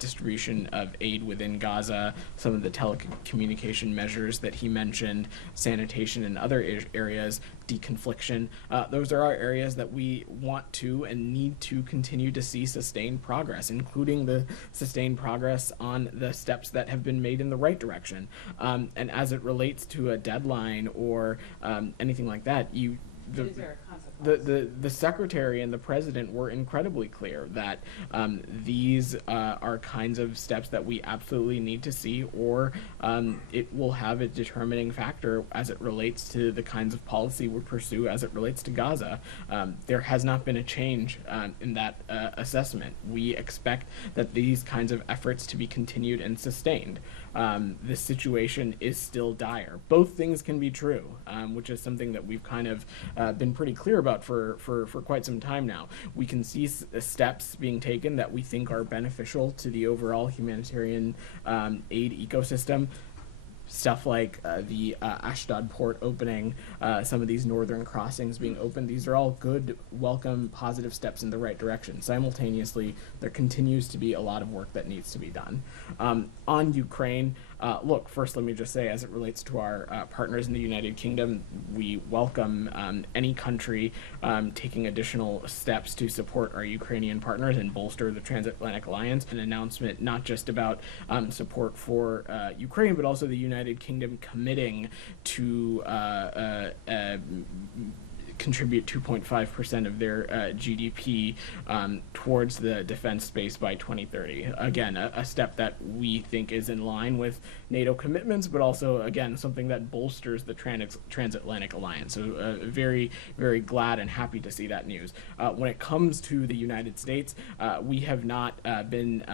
distribution of aid within Gaza, some of the telecommunication measures that he mentioned, sanitation in other areas, deconfliction. Those are our areas that we want to and need to continue to see sustained progress, including the sustained progress on the steps that have been made in the right direction. And as it relates to a deadline or anything like that, the secretary and the president were incredibly clear that these are kinds of steps that we absolutely need to see, or it will have a determining factor as it relates to the kinds of policy we pursue as it relates to Gaza. There has not been a change in that assessment. We expect that these kinds of efforts to be continued and sustained. This situation is still dire. Both things can be true, which is something that we've kind of been pretty clear about for quite some time now. We can see steps being taken that we think are beneficial to the overall humanitarian aid ecosystem. Stuff like the Ashdod port opening, some of these northern crossings being opened. These are all good, welcome, positive steps in the right direction. Simultaneously, there continues to be a lot of work that needs to be done. On Ukraine, look, first let me just say, as it relates to our partners in the United Kingdom, we welcome any country taking additional steps to support our Ukrainian partners and bolster the Transatlantic Alliance. An announcement not just about support for Ukraine, but also the United Kingdom committing to contribute 2.5% of their GDP towards the defense space by 2030. Again, a step that we think is in line with NATO commitments, but also, again, something that bolsters the Transatlantic Alliance. So very, very glad and happy to see that news. When it comes to the United States, we have not been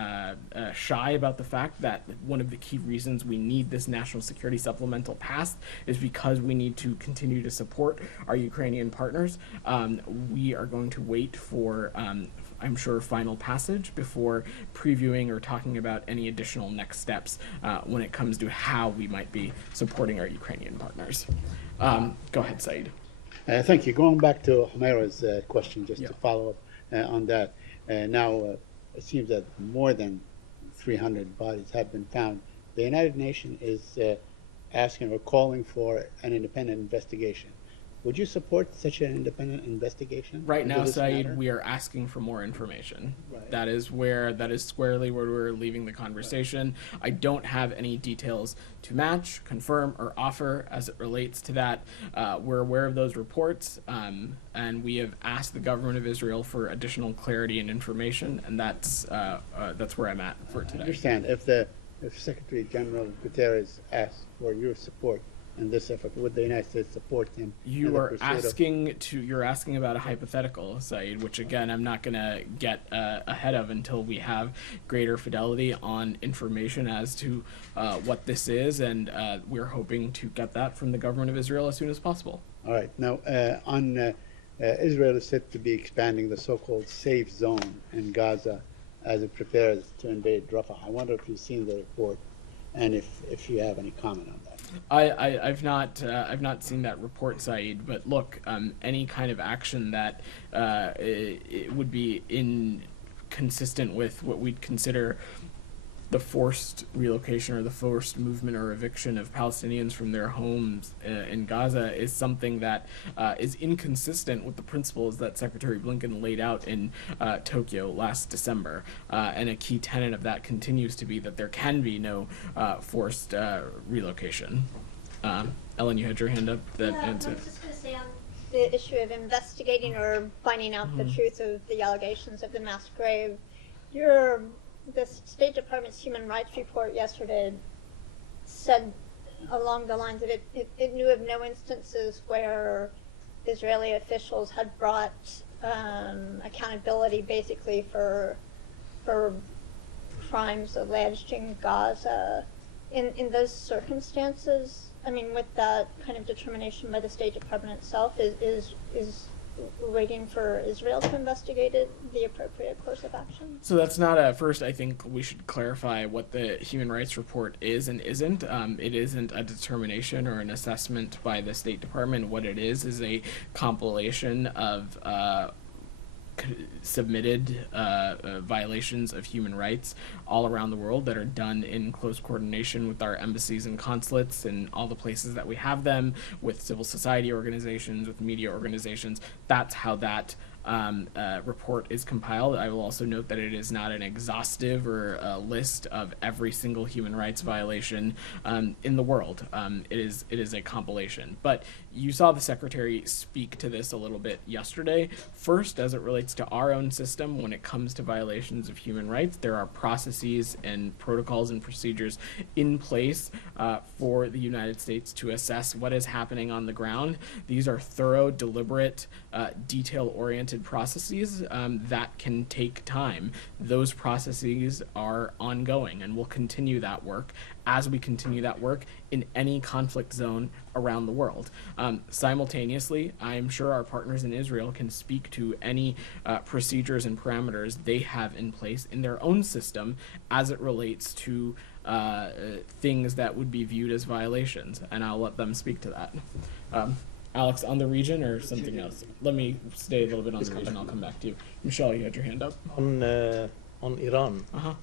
shy about the fact that one of the key reasons we need this national security supplemental passed is because we need to continue to support our Ukrainian partners. We are going to wait for, I'm sure, final passage before previewing or talking about any additional next steps when it comes to how we might be supporting our Ukrainian partners. Go ahead, Saeed. Thank you. Going back to Humaira's question, just to follow up on that. Now, it seems that more than 300 bodies have been found. The United Nations is asking or calling for an independent investigation. Would you support such an independent investigation? Right into now, this Saeed, matter? we are asking for more information. Right. That is squarely where we're leaving the conversation. I don't have any details to match, confirm, or offer as it relates to that. We're aware of those reports, and we have asked the government of Israel for additional clarity and information, and that's where I'm at for I today. understand. If Secretary General Guterres asked for your support in this effort, would the United States support him? in You the are pursuit you're asking about a hypothetical, Saeed, which again I'm not going to get ahead of until we have greater fidelity on information as to what this is, and we're hoping to get that from the government of Israel as soon as possible. All right. Now, Israel is said to be expanding the so-called safe zone in Gaza as it prepares to invade Rafah. I wonder if you've seen the report, and if you have any comment on that. I've not seen that report, Saeed. But look, any kind of action that it would be inconsistent with what we'd consider the forced relocation or the forced movement or eviction of Palestinians from their homes in Gaza is something that is inconsistent with the principles that Secretary Blinken laid out in Tokyo last December. And a key tenet of that continues to be that there can be no forced relocation. Ellen, you had your hand up. I was just going to say on the issue of investigating or finding out the truth of the allegations of the mass grave, the State Department's Human Rights report yesterday said along the lines that it knew of no instances where Israeli officials had brought accountability basically for crimes alleged in Gaza. In those circumstances, I mean, with that kind of determination by the State Department itself, is waiting for Israel to investigate it the appropriate course of action? So that's not first, I think we should clarify what the Human Rights Report is and isn't. It isn't a determination or an assessment by the State Department. What it is a compilation of submitted violations of human rights all around the world that are done in close coordination with our embassies and consulates and all the places that we have them, with civil society organizations, with media organizations. That's how that report is compiled. I will also note that it is not an exhaustive or a list of every single human rights violation in the world. It is a compilation. But you saw the Secretary speak to this a little bit yesterday. First, as it relates to our own system, when it comes to violations of human rights, there are processes and protocols and procedures in place for the United States to assess what is happening on the ground. These are thorough, deliberate, detail-oriented processes that can take time. Those processes are ongoing, and we'll continue that work as we continue that work in any conflict zone around the world. Simultaneously, I'm sure our partners in Israel can speak to any procedures and parameters they have in place in their own system as it relates to things that would be viewed as violations, and I'll let them speak to that. Alex, on the region or something else? Let me stay a little bit on the region. I'll come back to you. Michelle, you had your hand up. On Iran. Uh-huh.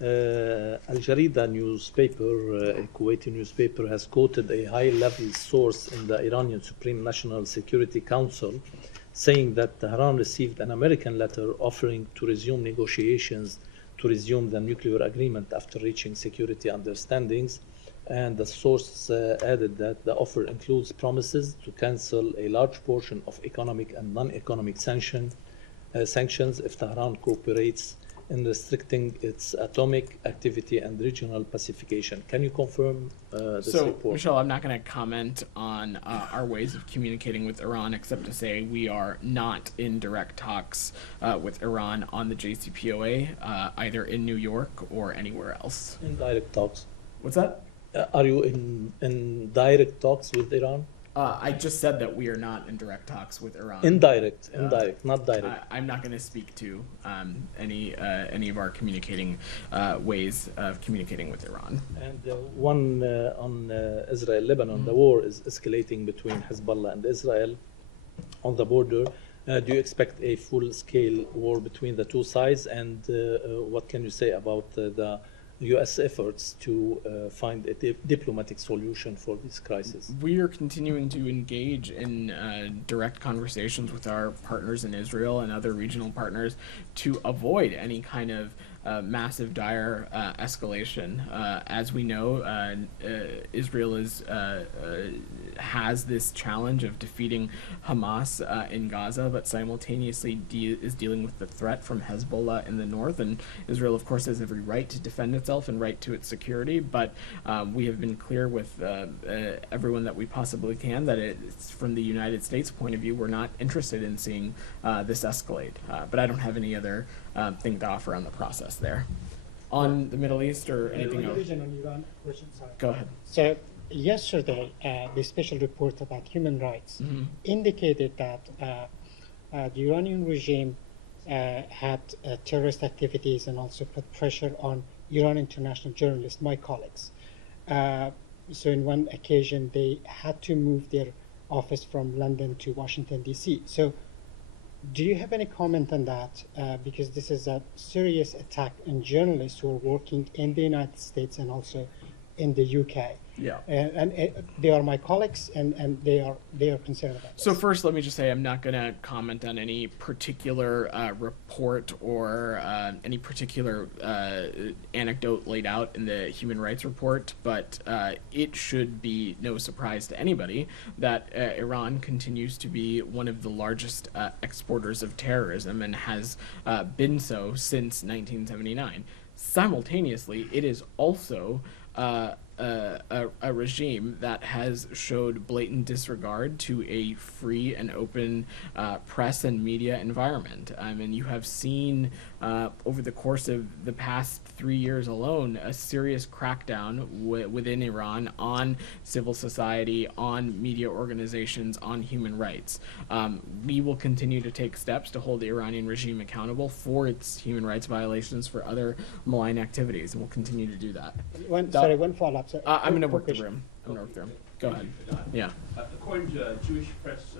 Al Jarida newspaper, a Kuwaiti newspaper, has quoted a high-level source in the Iranian Supreme National Security Council saying that Tehran received an American letter offering to resume negotiations to resume the nuclear agreement after reaching security understandings. And the source added that the offer includes promises to cancel a large portion of economic and non-economic sanctions if Tehran cooperates in restricting its atomic activity and regional pacification. Can you confirm this report? Michelle, I'm not going to comment on our ways of communicating with Iran, except to say we are not in direct talks with Iran on the JCPOA, either in New York or anywhere else. Indirect talks. What's that? Are you in direct talks with Iran? I just said that we are not in direct talks with Iran. Indirect, not direct. I'm not going to speak to any of our communicating ways of communicating with Iran. And one on Israel-Lebanon, the war is escalating between Hezbollah and Israel on the border. Do you expect a full-scale war between the two sides? And what can you say about the U.S. efforts to find a diplomatic solution for this crisis? We are continuing to engage in direct conversations with our partners in Israel and other regional partners to avoid any kind of massive, dire escalation. As we know, Israel has this challenge of defeating Hamas in Gaza, but simultaneously is dealing with the threat from Hezbollah in the north. And Israel, of course, has every right to defend itself and right to its security. But we have been clear with everyone that we possibly can that it's from the United States point of view, we're not interested in seeing this escalate. But I don't have any other thing to offer on the process there. On the Middle East or anything else? Go ahead. So yesterday, the special report about human rights indicated that the Iranian regime had terrorist activities and also put pressure on Iran international journalists, my colleagues. So in one occasion, they had to move their office from London to Washington, D.C. So do you have any comment on that? Because this is a serious attack on journalists who are working in the United States and also in the UK. Yeah. And they are my colleagues, and they are concerned about this. So first, let me just say I'm not going to comment on any particular report or any particular anecdote laid out in the human rights report, but it should be no surprise to anybody that Iran continues to be one of the largest exporters of terrorism and has been so since 1979. Simultaneously, it is also a regime that has showed blatant disregard to a free and open press and media environment. I mean, you have seen over the course of the past 3 years alone a serious crackdown within Iran on civil society, on media organizations, on human rights. We will continue to take steps to hold the Iranian regime accountable for its human rights violations, for other malign activities, and we'll continue to do that. One follow-up. I'm going to work the room. Go ahead. Yeah. According to Jewish press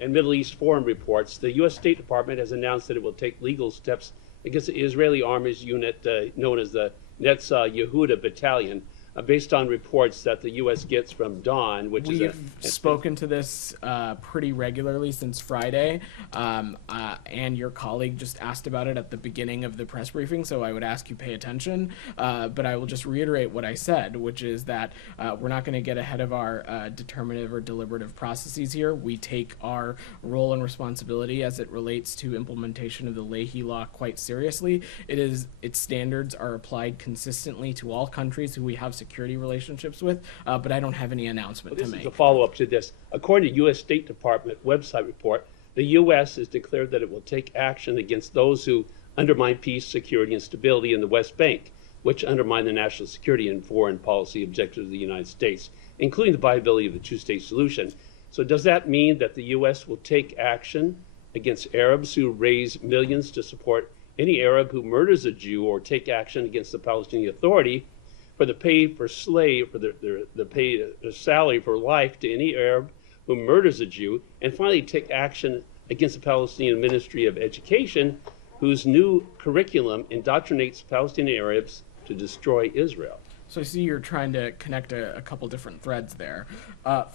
and Middle East foreign reports, the U.S. State Department has announced that it will take legal steps against the Israeli Army's unit known as the Netzah Yehuda Battalion, based on reports that the U.S. gets from Dawn, which is We've spoken to this pretty regularly since Friday, and your colleague just asked about it at the beginning of the press briefing, so I would ask you pay attention. But I will just reiterate what I said, which is that we're not going to get ahead of our determinative or deliberative processes here. We take our role and responsibility as it relates to implementation of the Leahy Law quite seriously. Its standards are applied consistently to all countries who we have security relationships with, but I don't have any announcement to make. This is a follow-up to this. According to U.S. State Department website report, the U.S. has declared that it will take action against those who undermine peace, security, and stability in the West Bank, which undermine the national security and foreign policy objectives of the United States, including the viability of the two-state solution. So does that mean that the U.S. will take action against Arabs who raise millions to support any Arab who murders a Jew, or take action against the Palestinian Authority for the pay for slave, for the pay salary for life to any Arab who murders a Jew, and finally take action against the Palestinian Ministry of Education, whose new curriculum indoctrinates Palestinian Arabs to destroy Israel? So I see you're trying to connect a couple different threads there.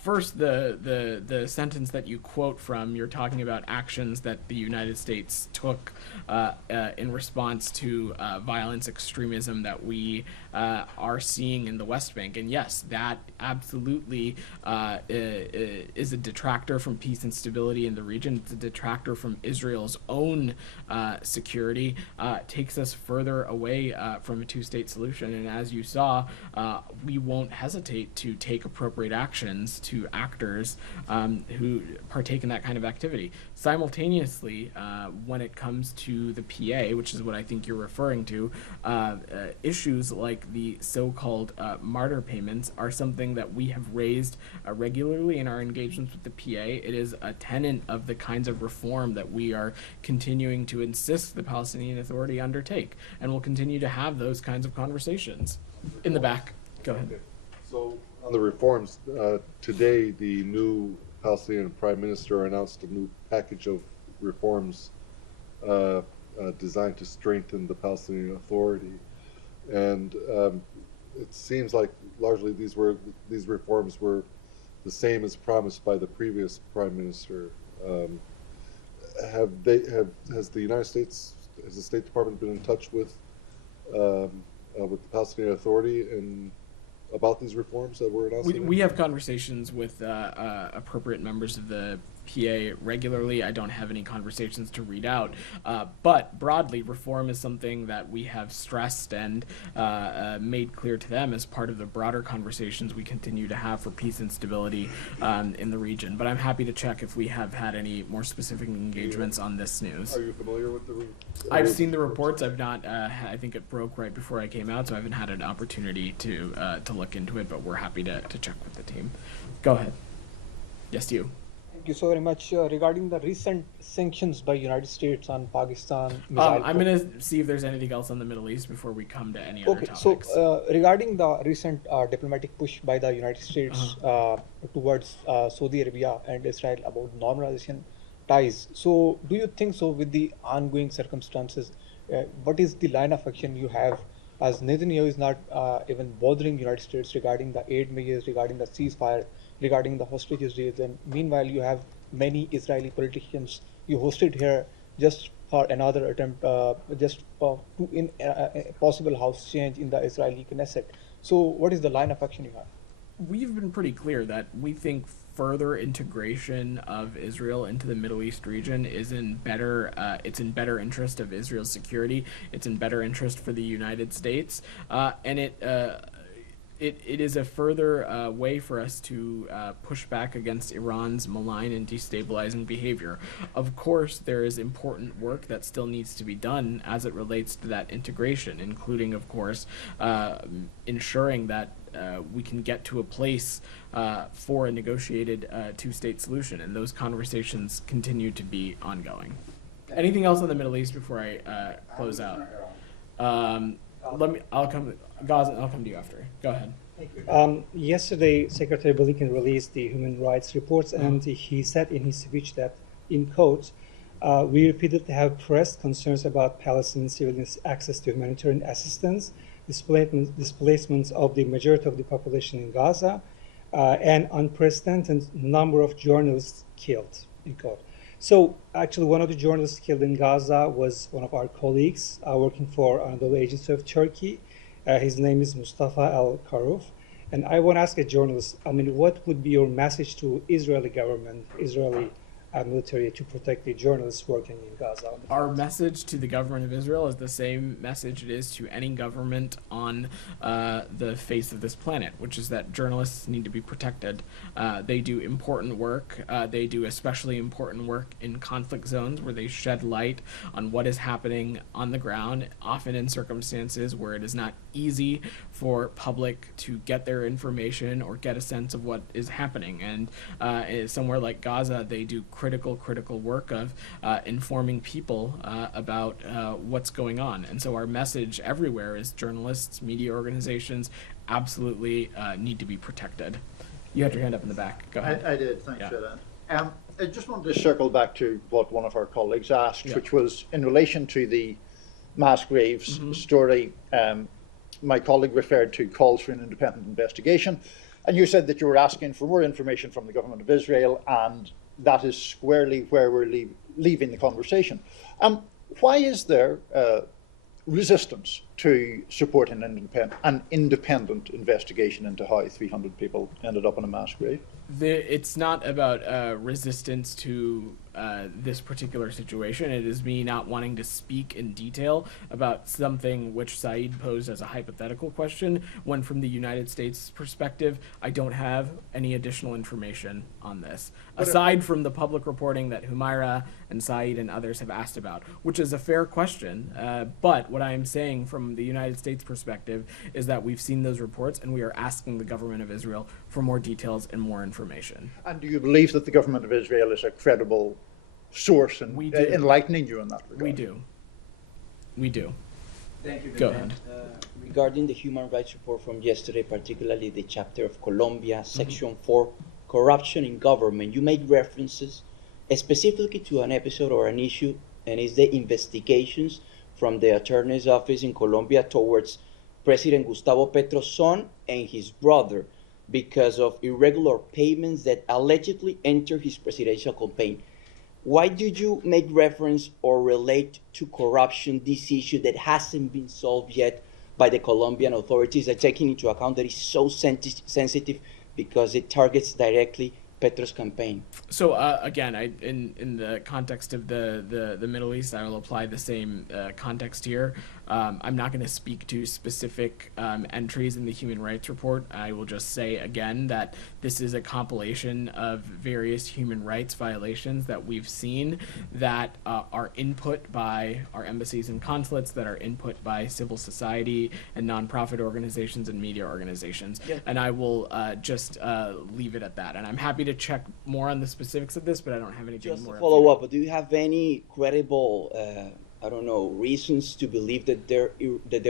First, the sentence that you quote from, you're talking about actions that the United States took in response to violence, extremism that we are seeing in the West Bank. And yes, that absolutely is a detractor from peace and stability in the region. It's a detractor from Israel's own security. It takes us further away from a two-state solution. And as you saw, we won't hesitate to take appropriate actions to actors who partake in that kind of activity. Simultaneously, when it comes to the PA, which is what I think you're referring to, issues like the so-called martyr payments are something that we have raised regularly in our engagements with the PA. It is a tenet of the kinds of reform that we are continuing to insist the Palestinian Authority undertake, and we'll continue to have those kinds of conversations. In the back. Go ahead. Okay. So on the reforms, today the new Palestinian Prime Minister announced a new package of reforms designed to strengthen the Palestinian Authority. and it seems like largely these reforms were the same as promised by the previous prime minister. Has the State Department been in touch with the Palestinian Authority and about these reforms that were announced? We have conversations with appropriate members of the PA regularly. I don't have any conversations to read out, but broadly, reform is something that we have stressed and made clear to them as part of the broader conversations we continue to have for peace and stability in the region. But I'm happy to check if we have had any more specific engagements on this news. Are you familiar with the? I've seen the reports. I've not. I think it broke right before I came out, so I haven't had an opportunity to look into it. But we're happy to check with the team. Go ahead. Yes, you. Thank you so very much. Regarding the recent sanctions by United States on Pakistan. I'm going to see if there's anything else on the Middle East before we come to any other topics. So regarding the recent diplomatic push by the United States towards Saudi Arabia and Israel about normalization ties. So do you think so with the ongoing circumstances, what is the line of action you have, as Netanyahu is not even bothering United States regarding the aid measures, regarding the ceasefire, regarding the hostages deals, and meanwhile you have many Israeli politicians you hosted here just for another attempt, in possible house change in the Israeli Knesset. So what is the line of action you have? We've been pretty clear that we think further integration of Israel into the Middle East region is in better, it's in better interest of Israel's security. It's in better interest for the United States, and it is a further way for us to push back against Iran's malign and destabilizing behavior. Of course, there is important work that still needs to be done as it relates to that integration, including, of course, ensuring that we can get to a place for a negotiated two-state solution, and those conversations continue to be ongoing. Anything else on the Middle East before I close out? I'll come to you after. Go ahead. Yesterday, Secretary Blinken released the human rights reports, and he said in his speech that, in quotes, we repeatedly have pressed concerns about Palestinian civilians' access to humanitarian assistance, displacements of the majority of the population in Gaza, and unprecedented number of journalists killed, in quote. So actually one of the journalists killed in Gaza was one of our colleagues working for another agency of Turkey. His name is Mustafa Al-Karuf. And I want to ask a journalist, what would be your message to Israeli government, Israeli military to protect the journalists working in Gaza? Our message to the government of Israel is the same message it is to any government on the face of this planet, which is that journalists need to be protected. They do important work. They do especially important work in conflict zones where they shed light on what is happening on the ground, often in circumstances where it is not easy for public to get their information or get a sense of what is happening. And somewhere like Gaza, they do critical work of informing people about what's going on. And so our message everywhere is journalists, media organizations absolutely need to be protected. You had your hand up in the back. Go ahead. I did. Thanks, Vedant. I just wanted to circle back to what one of our colleagues asked, which was in relation to the mass graves story. My colleague referred to calls for an independent investigation, and you said that you were asking for more information from the government of Israel, and that is squarely where we're leaving the conversation. Why is there resistance to support an independent investigation into how 300 people ended up in a mass grave? It's not about resistance to this particular situation. It is me not wanting to speak in detail about something which Saeed posed as a hypothetical question, when from the United States perspective, I don't have any additional information on this, aside from the public reporting that Humaira and Saeed and others have asked about, which is a fair question. But what I am saying from the United States perspective is that we've seen those reports and we are asking the government of Israel for more details and more information. And do you believe that the government of Israel is a credible source in enlightening you in that regard? We do. Thank you. Go ahead. Regarding the human rights report from yesterday, particularly the chapter of Colombia, Section 4, corruption in government, you made references specifically to an episode or an issue, and it's the investigations from the attorney's office in Colombia towards President Gustavo Petro's son and his brother because of irregular payments that allegedly entered his presidential campaign. Why did you make reference or relate to corruption, this issue that hasn't been solved yet by the Colombian authorities, that taking into account that it's so sensitive because it targets directly Petro's campaign? So again, in the context of the Middle East, I will apply the same context here. I'm not going to speak to specific entries in the human rights report. I will just say again that this is a compilation of various human rights violations that we've seen that are input by our embassies and consulates, that are input by civil society and nonprofit organizations and media organizations. Yeah. And I will just leave it at that. And I'm happy to check more on the specifics of this, but I don't have anything more. Just to follow up, do you have any credible reasons to believe that there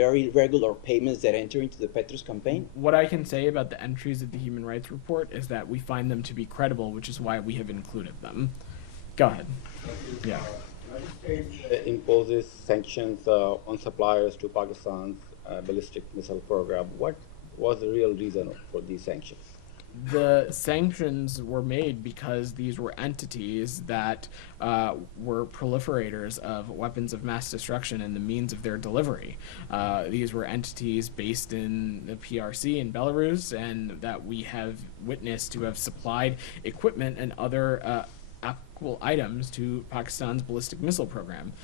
are irregular payments that enter into the Petro's campaign? What I can say about the entries of the Human Rights Report is that we find them to be credible, which is why we have included them. Go ahead. Yeah. The United States imposes sanctions on suppliers to Pakistan's ballistic missile program. What was the real reason for these sanctions? The sanctions were made because these were entities that were proliferators of weapons of mass destruction and the means of their delivery. These were entities based in the PRC in Belarus, and that we have witnessed to have supplied equipment and other applicable items to Pakistan's ballistic missile program.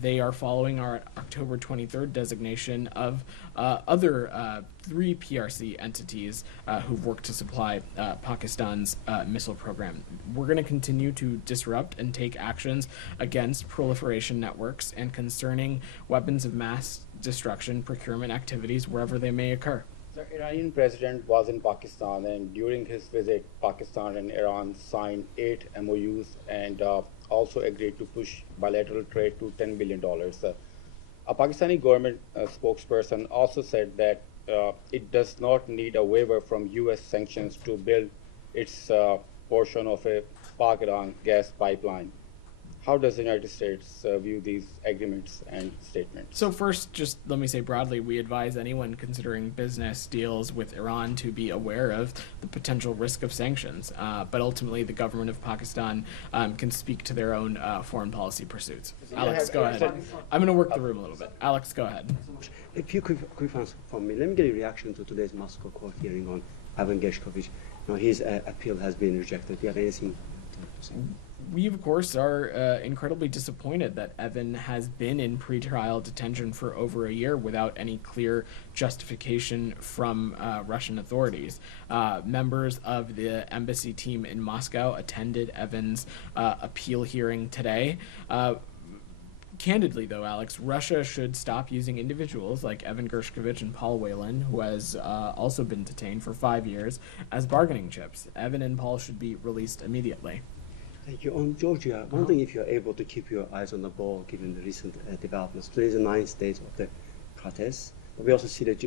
They are following our October 23rd designation of other 3 PRC entities who've worked to supply Pakistan's missile program. We're going to continue to disrupt and take actions against proliferation networks and concerning weapons of mass destruction procurement activities wherever they may occur. The Iranian president was in Pakistan, and during his visit, Pakistan and Iran signed 8 MOUs and also agreed to push bilateral trade to $10 billion. A Pakistani government spokesperson also said that it does not need a waiver from US sanctions to build its portion of a Pak-Iran gas pipeline. How does the United States view these agreements and statements? So first, just let me say broadly, we advise anyone considering business deals with Iran to be aware of the potential risk of sanctions. But ultimately, the government of Pakistan can speak to their own foreign policy pursuits. Alex, go ahead. I'm going to work the room a little bit. Alex, go ahead. A few quick answers from me. Let me get a reaction to today's Moscow court hearing on Evan Gershkovich. His appeal has been rejected. Do you have anything to say? We, of course, are incredibly disappointed that Evan has been in pretrial detention for over a year without any clear justification from Russian authorities. Members of the embassy team in Moscow attended Evan's appeal hearing today. Candidly, though, Alex, Russia should stop using individuals like Evan Gershkovich and Paul Whelan, who has also been detained for 5 years, as bargaining chips. Evan and Paul should be released immediately. Thank you. On Georgia, I'm wondering if you're able to keep your eyes on the ball given the recent developments. Today is the 9th day of the protests, but we also see that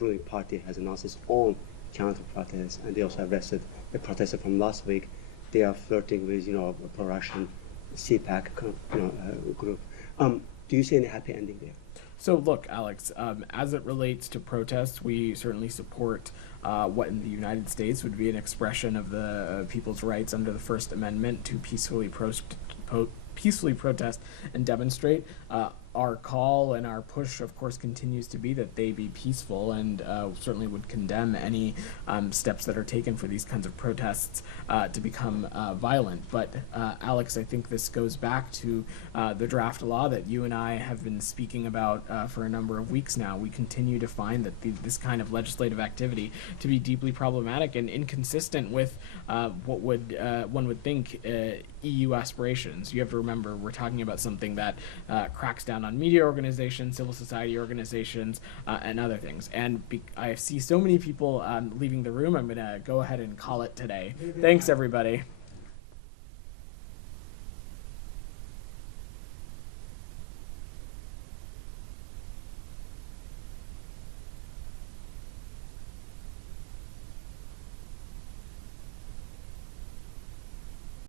ruling party has announced its own counter-protests, and they also arrested a protester from last week. They are flirting with a pro-Russian CPAC group. Do you see any happy ending there? So look, Alex, as it relates to protests, we certainly support what in the United States would be an expression of the people's rights under the First Amendment to peacefully protest and demonstrate. Our call and our push, of course, continues to be that they be peaceful, and certainly would condemn any steps that are taken for these kinds of protests to become violent. But Alex, I think this goes back to the draft law that you and I have been speaking about for a number of weeks now. We continue to find that this kind of legislative activity to be deeply problematic and inconsistent with what one would think EU aspirations. You have to remember, we're talking about something that cracks down on media organizations, civil society organizations, and other things. And I see so many people leaving the room, I'm going to go ahead and call it today. Thanks, everybody.